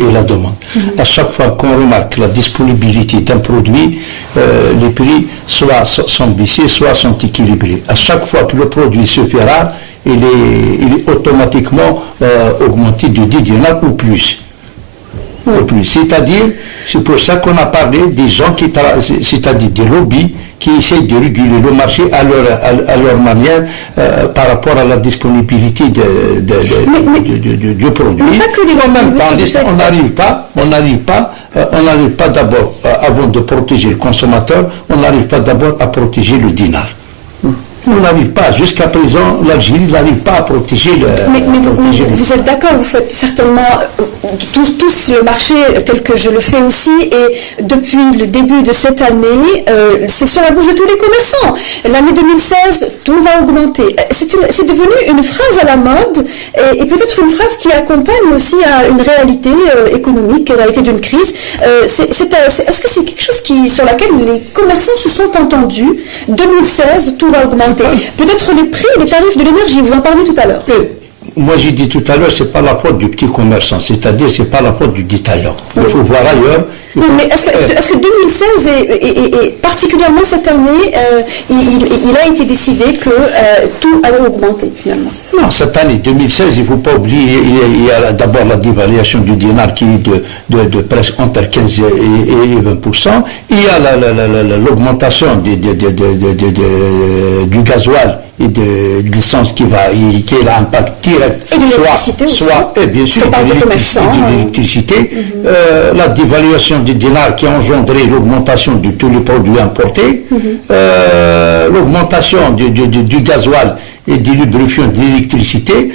et la demande. À chaque fois qu'on remarque la disponibilité d'un produit, les prix soit sont baissés, soit sont équilibrés. À chaque fois que le produit se fait rare, il est automatiquement augmenté de 10 dinars ou plus. C'est-à-dire, c'est pour ça qu'on a parlé des gens c'est-à-dire des lobbies qui essayent de réguler le marché à leur manière par rapport à la disponibilité du produit. En même temps, on n'arrive pas d'abord, avant de protéger le consommateur, on n'arrive pas d'abord à protéger le dinar. On n'arrive pas, jusqu'à présent, l'Algérie n'arrive pas à protéger le... Mais vous êtes d'accord, vous faites certainement tous le marché tel que je le fais aussi, et depuis le début de cette année, c'est sur la bouche de tous les commerçants. L'année 2016, tout va augmenter. C'est devenu une phrase à la mode, et peut-être une phrase qui accompagne aussi à une réalité économique, une réalité d'une crise. Est-ce que c'est quelque chose sur laquelle les commerçants se sont entendus? 2016, tout va augmenter. Peut-être les prix, les tarifs de l'énergie, vous en parliez tout à l'heure. Moi, j'ai dit tout à l'heure, c'est pas la faute du petit commerçant, c'est-à-dire c'est pas la faute du détaillant. Il faut voir ailleurs. Non, mais est-ce que 2016 et particulièrement cette année, il a été décidé que tout allait augmenter finalement? Non, cette année 2016, il ne faut pas oublier, il y a d'abord la dévaluation du dinar qui est de presque entre 15 et 20%. Il y a l'augmentation du gasoil et de l'essence qui est l'impact direct. Et de l'électricité aussi. Et bien sûr, de l'électricité. La dévaluation du dinar qui a engendré l'augmentation de tous les produits importés, l'augmentation du gasoil et du lubrifiant de l'électricité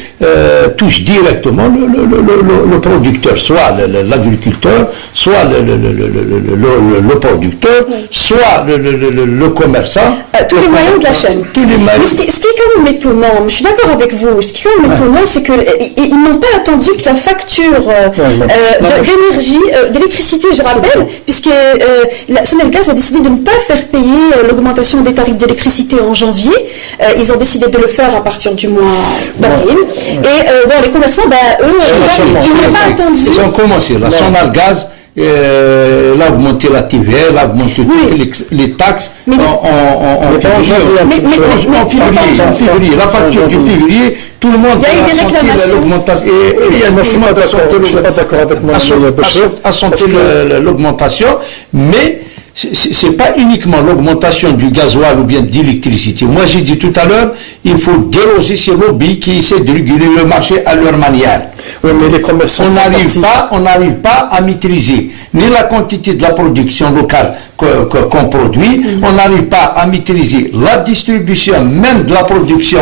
touche directement le producteur, soit l'agriculteur, soit le producteur, soit le commerçant. Tous les maillons de la chaîne. Mais ce qui est quand même étonnant, je suis d'accord avec vous, ce qui est quand même étonnant, c'est qu'ils n'ont pas attendu que la facture d'énergie, d'électricité, je rappelle, puisque Sonelgaz a décidé de ne pas faire payer l'augmentation des tarifs d'électricité en janvier. Ils ont décidé de le faire à partir du mois d'avril. Et les commerçants, eux, ils n'ont pas attendu. Ils ont commencé. La Sonelgaz, elle a augmenté la TVA, elle a augmenté toutes les taxes en février. La facture du février, tout le monde a senti l'augmentation. A senti l'augmentation, mais c'est pas uniquement l'augmentation du gasoil ou bien de l'électricité. Moi, j'ai dit tout à l'heure, il faut déroger ces lobbies qui essaient de réguler le marché à leur manière. Oui, mais les commerçants on n'arrive pas à maîtriser ni la quantité de la production locale qu'on produit, on n'arrive pas à maîtriser la distribution même de la production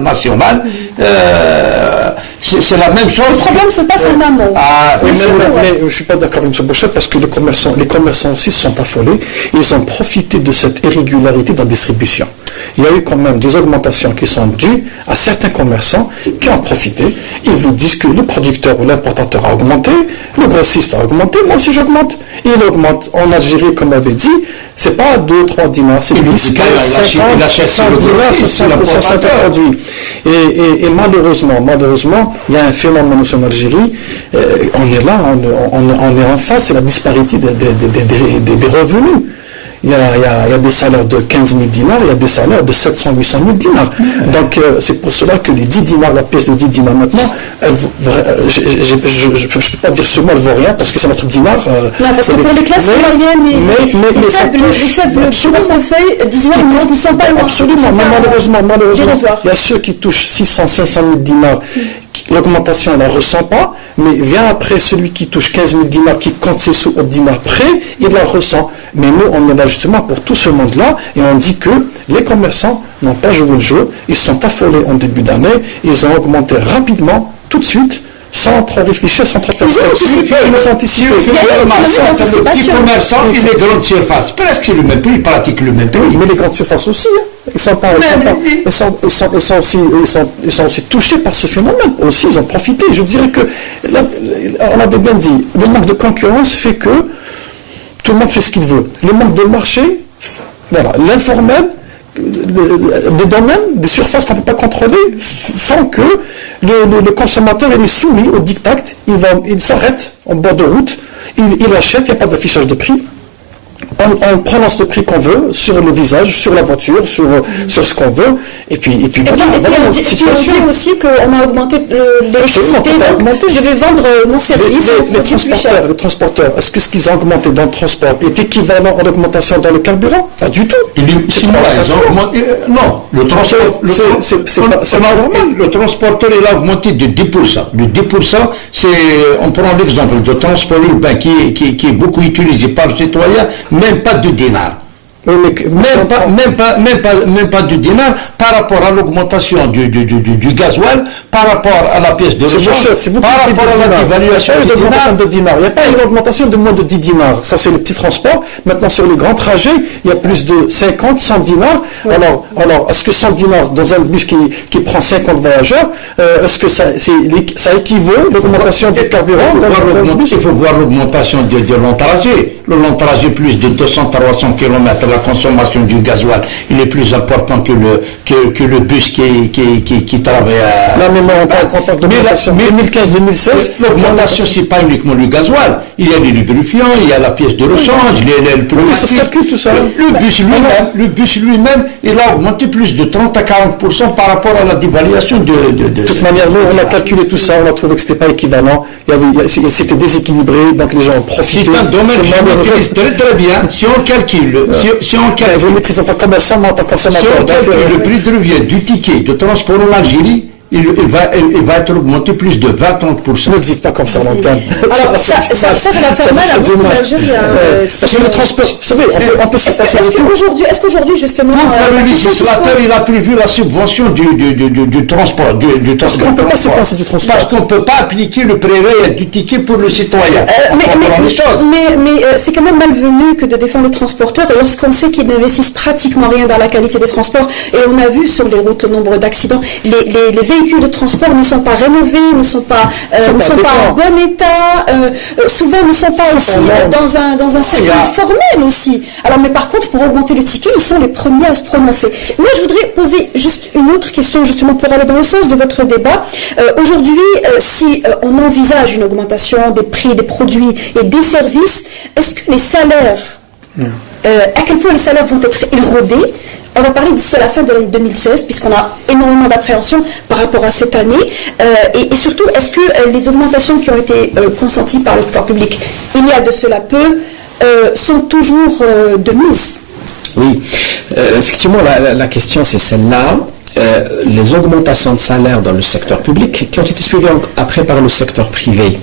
nationale. C'est la même chose. Le problème se passe en amont. Mais je ne suis pas d'accord avec M. Bouchet parce que les commerçants aussi se sont affolés. Ils ont profité de cette irrégularité dans la distribution. Il y a eu quand même des augmentations qui sont dues à certains commerçants qui ont profité. Ils vous disent que le producteur ou l'importateur a augmenté, le grossiste a augmenté, moi aussi j'augmente. Il augmente. En Algérie, comme on avait dit, c'est pas 2, 3 dinars, c'est 10, 15, 50, 100 dinars sur 150 produits. Et malheureusement, il y a un phénomène aussi en Algérie. On est là, on est en face, c'est la disparité des revenus. Il y a des salaires de 15 000 dinars, il y a des salaires de 700, 800 000 dinars. Donc, c'est pour cela que les 10 dinars, la pièce de 10 dinars maintenant, je ne peux pas dire ce mot, elle ne vaut rien, parce que c'est notre dinar. Non, parce que pour les classes moyennes et les faibles portefeuilles, 10 dinars ne sont pas loin. Absolument, malheureusement, il y a ceux qui touchent 600, 500 000 dinars. L'augmentation, on ne la ressent pas, mais vient après celui qui touche 15 000 dinars, qui compte ses sous au dinar près, il la ressent. Mais nous, on est là justement pour tout ce monde-là, et on dit que les commerçants n'ont pas joué le jeu, ils sont affolés en début d'année, ils ont augmenté rapidement, tout de suite, sans trop réfléchir, sans trop penser. Ils ont anticipé. Le petit commerçant et les grandes surfaces, presque c'est le même prix, ils pratiquent le même prix. Mais les grandes surfaces aussi, ils sont aussi touchés par ce phénomène. Aussi, ils ont profité. Je dirais que, on avait bien dit, le manque de concurrence fait que tout le monde fait ce qu'il veut. Le manque de marché, voilà, l'informel, des domaines, des surfaces qu'on ne peut pas contrôler, font que le consommateur il est soumis au diktat, il s'arrête en bord de route, il achète, il n'y a pas d'affichage de prix. On prononce le prix qu'on veut sur le visage, sur la voiture, sur ce qu'on veut, et puis on dit aussi qu'on a augmenté l'électricité, donc je vais vendre mon service. Les transporteurs, est-ce que ce qu'ils ont augmenté dans le transport est équivalent à l'augmentation dans le carburant? Pas du tout. Non, le transporteur il a augmenté de 10%. De 10%, on prend l'exemple de transport urbain qui est beaucoup utilisé par les citoyens, même pas de dinars. Même pas de dinars par rapport à l'augmentation du gasoil, par rapport à la pièce de rechange, par rapport à la dévaluation de dinars. Il n'y a pas une augmentation de moins de 10 dinars. Ça, c'est le petit transport. Maintenant, sur les grands trajets, il y a plus de 50, 100 dinars. Ouais. Alors, est-ce que 100 dinars dans un bus qui prend 50 voyageurs, est-ce que ça équivaut l'augmentation du carburant dans le bus? Il faut voir l'augmentation de long trajet. Le long trajet, plus de 200-300 km. La consommation du gasoil, il est plus important que le bus qui travaille à... Là, mais on parle de l'augmentation. 2015-2016, l'augmentation, c'est pas uniquement le gasoil. Il y a les lubrifiants, il y a la pièce de rechange, le pneumatique. Ça se calcule tout ça. Le bus lui-même, il a augmenté plus de 30 à 40% par rapport à la dévaluation de toute manière, nous, on a calculé tout ça, on a trouvé que c'était pas équivalent. C'était déséquilibré, donc les gens ont profité. C'est un domaine que je maîtrise très bien. Si on calcule, vous maîtrisez en tant que commerçant, mais en tant que consommateur. Si on calcule le prix de revient du ticket de transport en Algérie, il va être augmenté plus de 20-30%. Ne le dites pas comme ça, l'antenne. Alors, ça va faire mal à beaucoup d'Algériens. Parce que le transport, vous savez, on peut se passer de tout. Est-ce qu'aujourd'hui, justement... Pourquoi le législateur, il a prévu la subvention du transport, parce qu'on ne peut pas se passer du transport. Parce qu'on ne peut pas appliquer le préret du ticket pour le citoyen. Mais c'est quand même malvenu que de défendre les transporteurs lorsqu'on sait qu'ils n'investissent pratiquement rien dans la qualité des transports. Et on a vu sur les routes le nombre d'accidents. Les véhicules de transport ne sont pas rénovés, ne sont pas en bon état, souvent ne sont pas aussi dans un cercle formel aussi. Alors, mais par contre, pour augmenter le ticket, ils sont les premiers à se prononcer. Moi, je voudrais poser juste une autre question, justement, pour aller dans le sens de votre débat. Aujourd'hui, si on envisage une augmentation des prix des produits et des services, est-ce que les salaires, à quel point les salaires vont être érodés? On va parler d'ici à la fin de l'année 2016, puisqu'on a énormément d'appréhension par rapport à cette année. Et surtout, est-ce que les augmentations qui ont été consenties par le pouvoir public il y a de cela peu sont toujours de mise? Oui, effectivement, la question c'est celle-là. Les augmentations de salaire dans le secteur public qui ont été suivies après par le secteur privé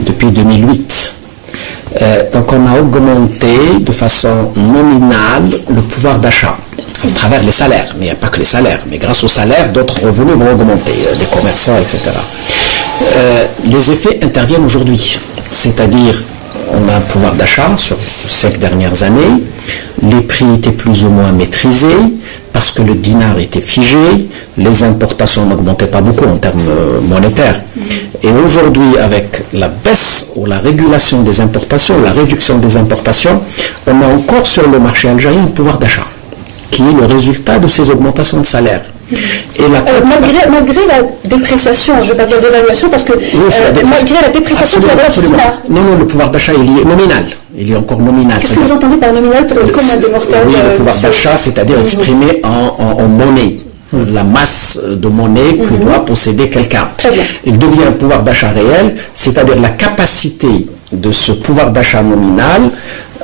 depuis 2008. Donc on a augmenté de façon nominale le pouvoir d'achat à travers les salaires, mais il n'y a pas que les salaires, mais grâce aux salaires, d'autres revenus vont augmenter, les commerçants, etc. Les effets interviennent aujourd'hui, c'est-à-dire on a un pouvoir d'achat sur les 5 dernières années, les prix étaient plus ou moins maîtrisés, parce que le dinar était figé, les importations n'augmentaient pas beaucoup en termes monétaires. Et aujourd'hui, avec la baisse ou la régulation des importations, la réduction des importations, on a encore sur le marché algérien un pouvoir d'achat, qui est le résultat de ces augmentations de salaire. Et malgré la dépréciation, je ne vais pas dire d'évaluation, parce que malgré la dépréciation de la valeur du dinar. Non, le pouvoir d'achat, il est nominal. Il est encore nominal. Qu'est-ce que vous entendez par nominal pour le commun des mortels? Oui, le pouvoir d'achat, c'est-à-dire exprimé en monnaie. La masse de monnaie que doit posséder quelqu'un. Il devient un pouvoir d'achat réel, c'est-à-dire la capacité de ce pouvoir d'achat nominal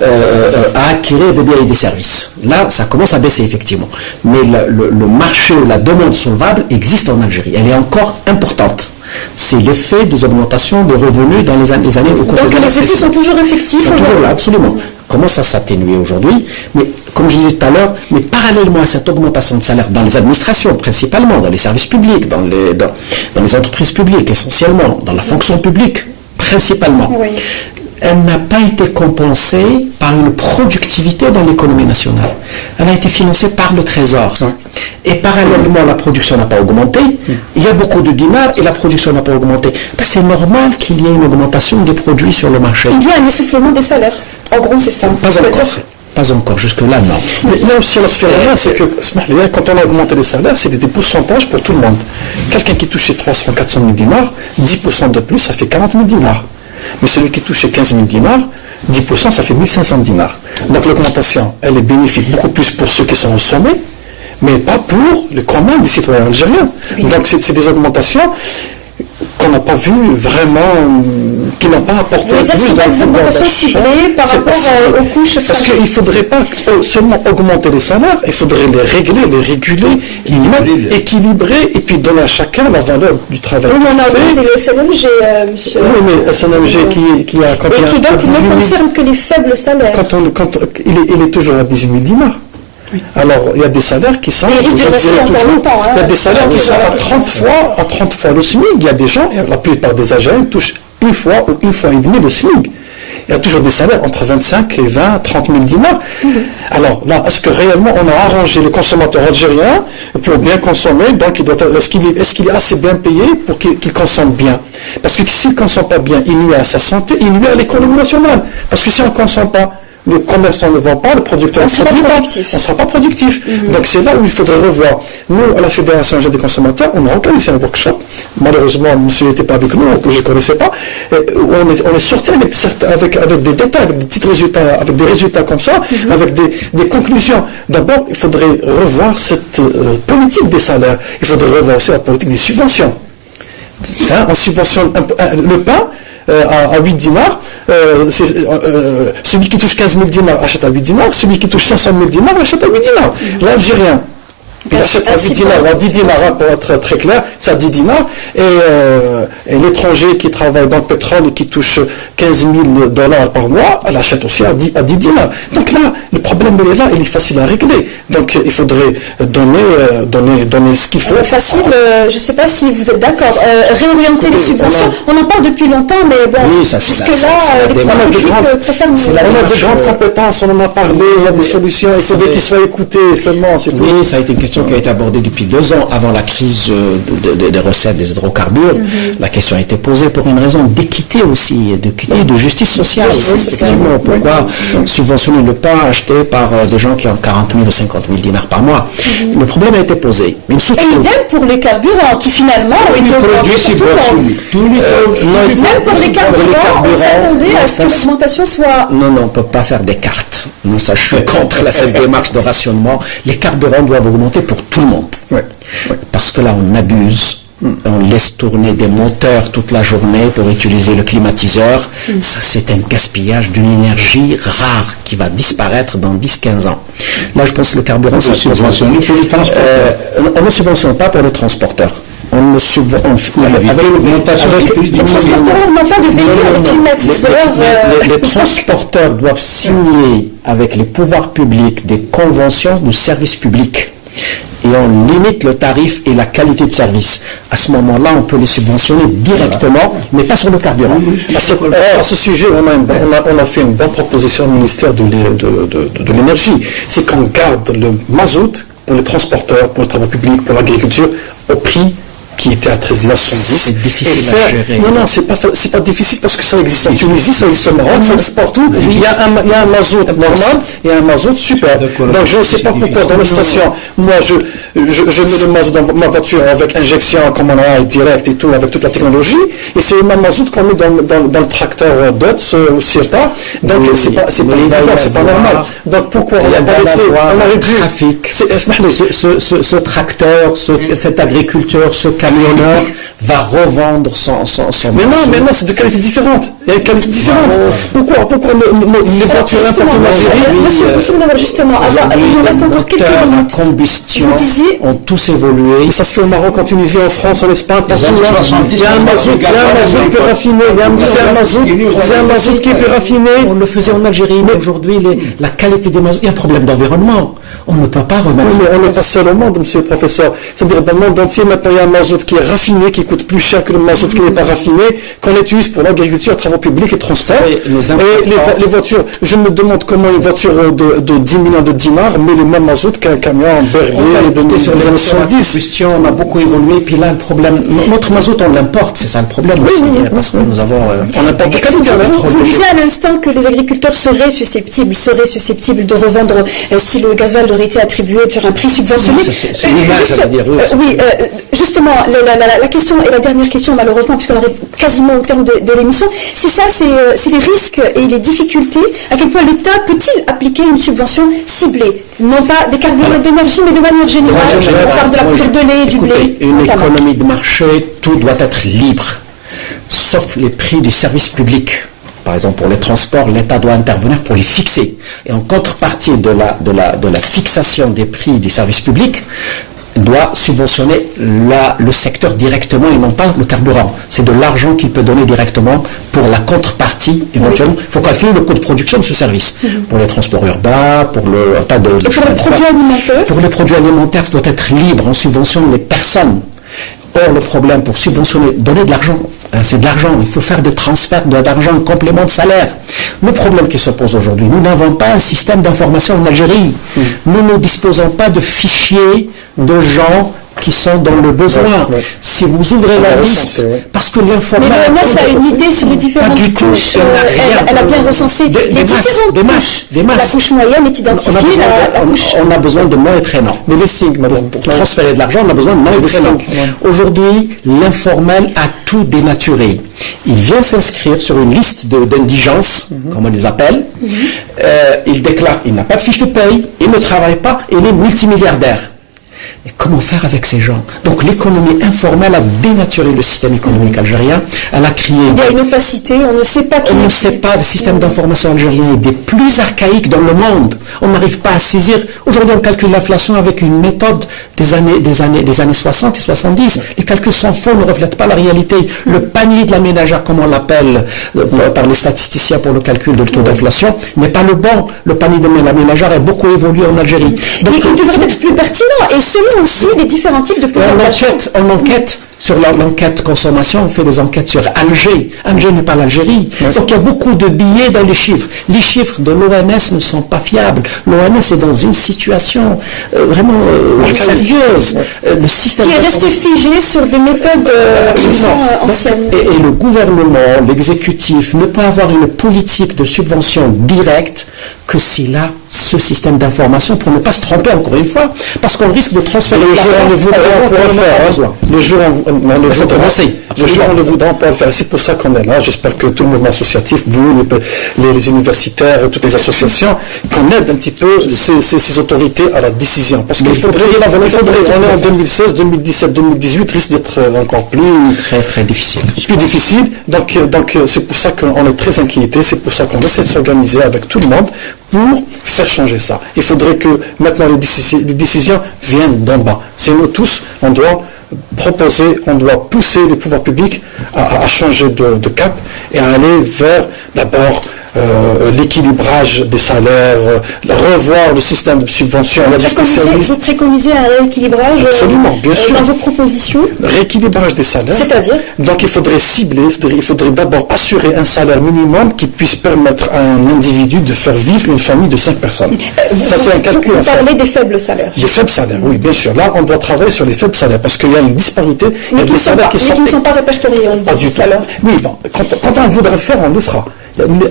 à acquérir des biens et des services. Là, ça commence à baisser effectivement. Mais le marché ou la demande solvable existe en Algérie. Elle est encore importante. C'est l'effet des augmentations de revenus dans les années au cours des années. Donc les effets sont toujours effectifs aujourd'hui. Toujours là, absolument. Commence à s'atténuer aujourd'hui, mais comme je disais tout à l'heure, mais parallèlement à cette augmentation de salaire dans les administrations principalement, dans les services publics, dans les entreprises publiques essentiellement, dans la fonction publique principalement, elle n'a pas été compensée par une productivité dans l'économie nationale. Elle a été financée par le Trésor. Et parallèlement, la production n'a pas augmenté. Il y a beaucoup de dinars et la production n'a pas augmenté. C'est normal qu'il y ait une augmentation des produits sur le marché. Il y a un essoufflement des salaires. En gros, c'est ça. Pas encore, jusque-là, non. Mais il y a aussi un autre phénomène, c'est que quand on a augmenté les salaires, c'est des pourcentages pour tout le monde. Quelqu'un qui touchait 300, 400 000 dinars, 10% de plus, ça fait 40 000 dinars. Mais celui qui touchait 15 000 dinars, 10%, ça fait 1500 dinars. Donc l'augmentation, elle est bénéfique beaucoup plus pour ceux qui sont au sommet, mais pas pour le commun des citoyens algériens. Donc c'est des augmentations qu'on n'a pas vu vraiment, qui n'ont pas apporté plus des augmentations ciblées par rapport aux couches fragiles. Parce qu'il ne faudrait pas seulement augmenter les salaires, il faudrait les régler, les réguler, équilibrer, et puis donner à chacun la valeur du travail. Oui, mais on a augmenté le SNMG, monsieur. Oui, mais le SNMG qui a... Et qui donc ne concerne que les faibles salaires. Il est toujours à 18 000 dinars. Oui. Alors, il y a des salaires qui sont... Il y a des salaires qui sont à 30 fois le SMIC. Il y a des gens, la plupart des Algériens touchent une fois ou une fois et demie le SMIC. Il y a toujours des salaires entre 25 et 20, 30 000 dinars. Alors là, est-ce que réellement on a arrangé le consommateur algérien pour bien consommer? Donc, est-ce qu'il est assez bien payé pour qu'il consomme bien? Parce que s'il ne consomme pas bien, il nuit à sa santé, il nuit à l'économie nationale. Parce que si on ne consomme pas, le commerçant ne vend pas, le producteur ne produit pas, on ne sera pas productif. Donc c'est là où il faudrait revoir. Nous, à la Fédération des consommateurs, on a organisé un workshop. Malheureusement, monsieur n'était pas avec nous, que je ne connaissais pas. On est sorti avec des détails, avec des petits résultats, avec des résultats comme ça, avec des conclusions. D'abord, il faudrait revoir cette politique des salaires. Il faudrait revoir aussi la politique des subventions. On subventionne le pain à 8 dinars, celui qui touche 15 000 dinars achète à 8 dinars, celui qui touche 500 000 dinars achète à 8 dinars. L'Algérien, Il achète à 10 dinars, à 10 dinars, pour être très clair, c'est à 10 dinars. Et l'étranger qui travaille dans le pétrole et qui touche 15 000 dollars par mois, elle achète aussi à 10 dinars. Donc là, le problème, il est là, il est facile à régler. Donc il faudrait donner ce qu'il faut. Facile, je ne sais pas si vous êtes d'accord. Réorienter les subventions, on en parle depuis longtemps, mais bon, jusque-là, les pouvoirs publics préfèrent... On a de grandes compétences, on en a parlé, il y a des solutions, il faudrait qu'ils soient écoutés seulement, c'est tout. Oui, ça a été une question qui a été abordée depuis 2 ans avant la crise des recettes des hydrocarbures. La question a été posée pour une raison d'équité aussi, de justice sociale. Effectivement, pourquoi subventionner le pain acheté par des gens qui ont 40 000 ou 50 000 dinars par mois? Le problème a été posé. Et idem pour les carburants, qui finalement ont été augmentés pour tout le monde. Même pour les carburants, on s'attendait à ce que l'augmentation soit... Non, on ne peut pas faire des cartes. Non, ça, je suis contre cette démarche de rationnement. Les carburants doivent augmenter pour tout le monde. Parce que là, on abuse. On laisse tourner des moteurs toute la journée pour utiliser le climatiseur. Ça, c'est un gaspillage d'une énergie rare qui va disparaître dans 10-15 ans. Là, je pense que le carburant... On subventionne pour les transporteurs. On ne subventionne pas pour les transporteurs. On ne subventionne... Les transporteurs n'ont pas de véhicules avec climatiseur. Les transporteurs doivent signer avec les pouvoirs publics des conventions de service public. Et on limite le tarif et la qualité de service. À ce moment-là, on peut les subventionner directement, mais pas sur le carburant. À ce sujet, on a fait une bonne proposition au ministère de l'énergie. C'est qu'on garde le mazout pour les transporteurs, pour les travaux publics, pour l'agriculture, au prix qui était à 13,70 $. C'est difficile à gérer. Non, c'est pas difficile parce que ça existe en Tunisie, ça existe au Maroc, ça existe partout. Il y a un mazout normal et un mazout super. Donc je ne sais pas pourquoi dans la station, moi je mets le mazout dans ma voiture avec injection comme on a direct et tout, avec toute la technologie, et c'est le même mazout qu'on met dans le tracteur DOTS ou Sirta. Donc c'est pas évident, c'est pas normal. Donc pourquoi on n'a pas laissé, on aurait dû... Ce tracteur, cet agriculteur, ce camionneur va revendre son mais non, c'est de qualité différente. Il y a une qualité différente. Pourquoi les voitures importées en Algérie... Monsieur, justement, il nous reste encore quelques minutes. La combustion ont tous évolué. Et ça se fait au Maroc, en Tunisie, en France, en Espagne, partout. Il y a un mazout plus raffiné. Il y a un mazout qui est plus raffiné. On le faisait en Algérie, mais aujourd'hui, la qualité des mazouts, il y a un problème d'environnement. On ne peut pas remettre... Oui, mais on n'est pas seul au monde, monsieur le professeur. C'est-à-dire, dans le monde entier, maintenant, il y a un mazout qui est raffiné, qui coûte plus cher que le mazout qui n'est pas raffiné, qu'on utilise pour l'agriculture, travaux publics et transports. Et les voitures, je me demande comment une voiture de 10 millions de dinars met le même mazout qu'un camion en berlier de sur les années 70. On a beaucoup évolué, puis là, le problème, notre mazout, on l'importe, c'est ça le problème aussi, parce que nous avons... on n'a pas de qualité. Vous disiez à l'instant que les agriculteurs seraient susceptibles de revendre si le gasoil aurait été attribué sur un prix subventionné. C'est une image, ça veut dire, oui, justement, la question, et la dernière question, malheureusement, puisqu'on arrive quasiment au terme de l'émission, c'est ça, c'est les risques et les difficultés. À quel point l'État peut-il appliquer une subvention ciblée? Non pas des carburants d'énergie, mais de manière générale. On parle de la poudre de lait, du blé. Une économie de marché, tout doit être libre, sauf les prix du service public. Par exemple, pour les transports, l'État doit intervenir pour les fixer. Et en contrepartie de la fixation des prix du service public, doit subventionner le secteur directement et non pas le carburant. C'est de l'argent qu'il peut donner directement pour la contrepartie éventuellement. Il faut calculer le coût de production de ce service. Pour les transports urbains, pour le tas de... Et pour les produits alimentaires? Pour les produits alimentaires, ça doit être libre. On subventionne les personnes. Or, le problème pour subventionner, donner de l'argent, c'est de l'argent. Il faut faire des transferts d'argent en complément de salaire. Le problème qui se pose aujourd'hui, nous n'avons pas un système d'information en Algérie. Nous ne disposons pas de fichiers de gens qui sont dans le besoin. Si vous ouvrez la liste, parce que l'information... Mais l'ONS a une idée sur les différentes couches. Elle a bien recensé des masses. La couche moyenne est identifiée. On a besoin de noms et prénoms. Mais les signes, madame. Pour transférer de l'argent, on a besoin de noms et prénoms. Aujourd'hui, l'informel a tout dénaturé. Il vient s'inscrire sur une liste d'indigence, comme on les appelle. Il déclare, il n'a pas de fiche de paye, il ne travaille pas, il est multimilliardaire. Et comment faire avec ces gens? Donc l'économie informelle a dénaturé le système économique algérien. Elle a créé... Il y a une opacité, on ne sait pas qui... On ne sait pas, le système d'information algérien est des plus archaïques dans le monde. On n'arrive pas à saisir. Aujourd'hui, on calcule l'inflation avec une méthode des années 60 et 70. Les calculs sont faux, ne reflètent pas la réalité. Le panier de la ménagère, comme on l'appelle par les statisticiens pour le calcul de taux d'inflation, n'est pas le bon. Le panier de la ménagère a beaucoup évolué en Algérie. Donc, il devrait être plus pertinent et selon aussi les différents types de pouvoir d'achat. On enquête sur l'enquête consommation, on fait des enquêtes sur Alger. Alger n'est pas l'Algérie. Donc il y a beaucoup de billets dans les chiffres. Les chiffres de l'OMS ne sont pas fiables. L'OMS est dans une situation vraiment sérieuse. Le système qui est resté figé sur des méthodes anciennes. Et le gouvernement, l'exécutif, ne peut avoir une politique de subvention directe que s'il a ce système d'information pour ne pas se tromper encore une fois, parce qu'on risque de transférer le jour on le voudra, on peut le faire. Le jour on le voudra, on peut le faire. C'est pour ça qu'on est là. J'espère que tout le mouvement associatif, vous, les universitaires, toutes les associations, qu'on aide un petit peu ces autorités à la décision. Parce qu'il faudrait, on est en 2016, 2017, 2018, risque d'être encore plus très difficile. Plus difficile. Donc c'est pour ça qu'on est très inquiété. C'est pour ça qu'on essaie de s'organiser avec tout le monde pour faire changer ça. Il faudrait que maintenant les décisions viennent d'en bas. C'est nous tous, on doit proposer, on doit pousser les pouvoirs publics à changer de cap et à aller vers d'abord l'équilibrage des salaires, revoir le système de subvention. Est-ce que vous préconisez un rééquilibrage bien sûr. Dans vos propositions? Rééquilibrage des salaires. C'est-à-dire? Donc il faudrait cibler, c'est-à-dire il faudrait d'abord assurer un salaire minimum qui puisse permettre à un individu de faire vivre une famille de 5 personnes. Ça c'est un calcul. Vous parlez des faibles salaires. Des faibles salaires, oui, bien sûr. Là, on doit travailler sur les faibles salaires parce qu'il y a une disparité. Mais qui ne sont pas répertoriés, on le dit. Pas du tout. Oui, bon, quand on voudra le faire, on le fera.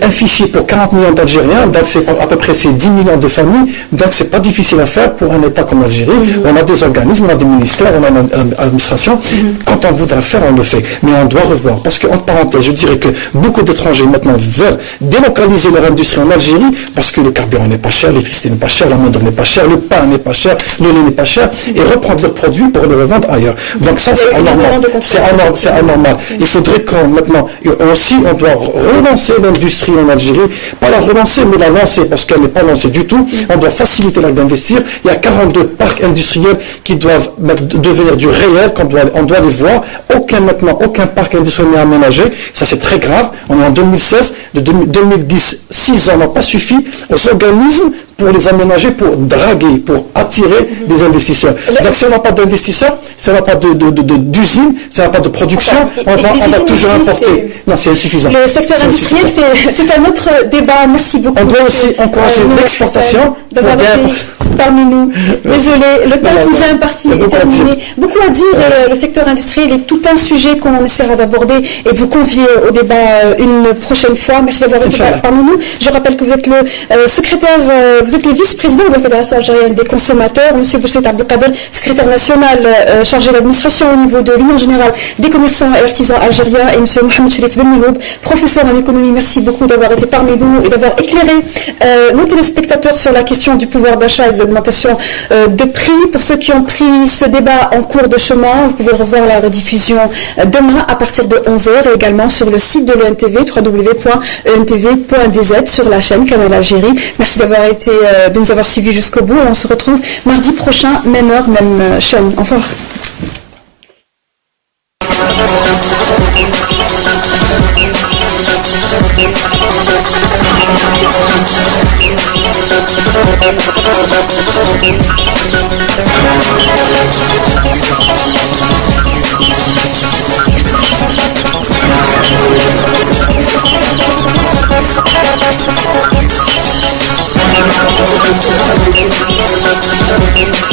Un fichier pour 40 millions d'Algériens, donc c'est à peu près 10 millions de familles, donc c'est pas difficile à faire pour un État comme l'Algérie. On a des organismes, on a des ministères, on a une administration. Quand on voudra le faire, on le fait. Mais on doit revoir. Parce que, entre parenthèses, je dirais que beaucoup d'étrangers maintenant veulent délocaliser leur industrie en Algérie parce que le carburant n'est pas cher, l'électricité n'est pas chère, la main-d'œuvre n'est pas chère, le pain n'est pas cher, le lait n'est pas cher, et reprendre leurs produits pour les revendre ailleurs. Donc ça, c'est anormal. C'est anormal. Il faudrait qu'on, maintenant, aussi, on doit relancer l'industrie en Algérie, pas la relancer, mais la lancer, parce qu'elle n'est pas lancée du tout. On doit faciliter l'acte d'investir. Il y a 42 parcs industriels qui doivent devenir du réel, on doit les voir. Aucun parc industriel n'est aménagé. Ça, c'est très grave. On est en 2016. De 2010, 6 ans n'ont pas suffi aux organismes pour les aménager, pour draguer, pour attirer les investisseurs. Donc si on n'a pas d'investisseurs, si on n'a pas d'usine, si on n'a pas de production, on va toujours importer. Non, c'est insuffisant. Le secteur industriel, c'est tout un autre débat. Merci beaucoup. On doit aussi encourager l'exportation. D'avoir été parmi nous. Désolé, le temps qui nous est imparti est terminé. Beaucoup à dire. Le secteur industriel est tout un sujet qu'on essaiera d'aborder et vous convier au débat une prochaine fois. Merci d'avoir été parmi nous. Je rappelle que vous êtes le secrétaire, vous êtes le vice-président de la Fédération algérienne des consommateurs, M. Bouchet Abdelkader, secrétaire national chargé de l'administration au niveau de l'Union générale des commerçants et artisans algériens, et M. Mohamed Cherif Benmehoub, professeur en économie. Merci beaucoup d'avoir été parmi nous et d'avoir éclairé nos téléspectateurs sur la question du pouvoir d'achat et des augmentations de prix. Pour ceux qui ont pris ce débat en cours de chemin, vous pouvez revoir la rediffusion demain à partir de 11h et également sur le site de l'ENTV, www.entv.dz, sur la chaîne Canal Algérie. Merci de nous avoir suivis jusqu'au bout et on se retrouve mardi prochain, même heure, même chaîne. Au revoir. Thank you.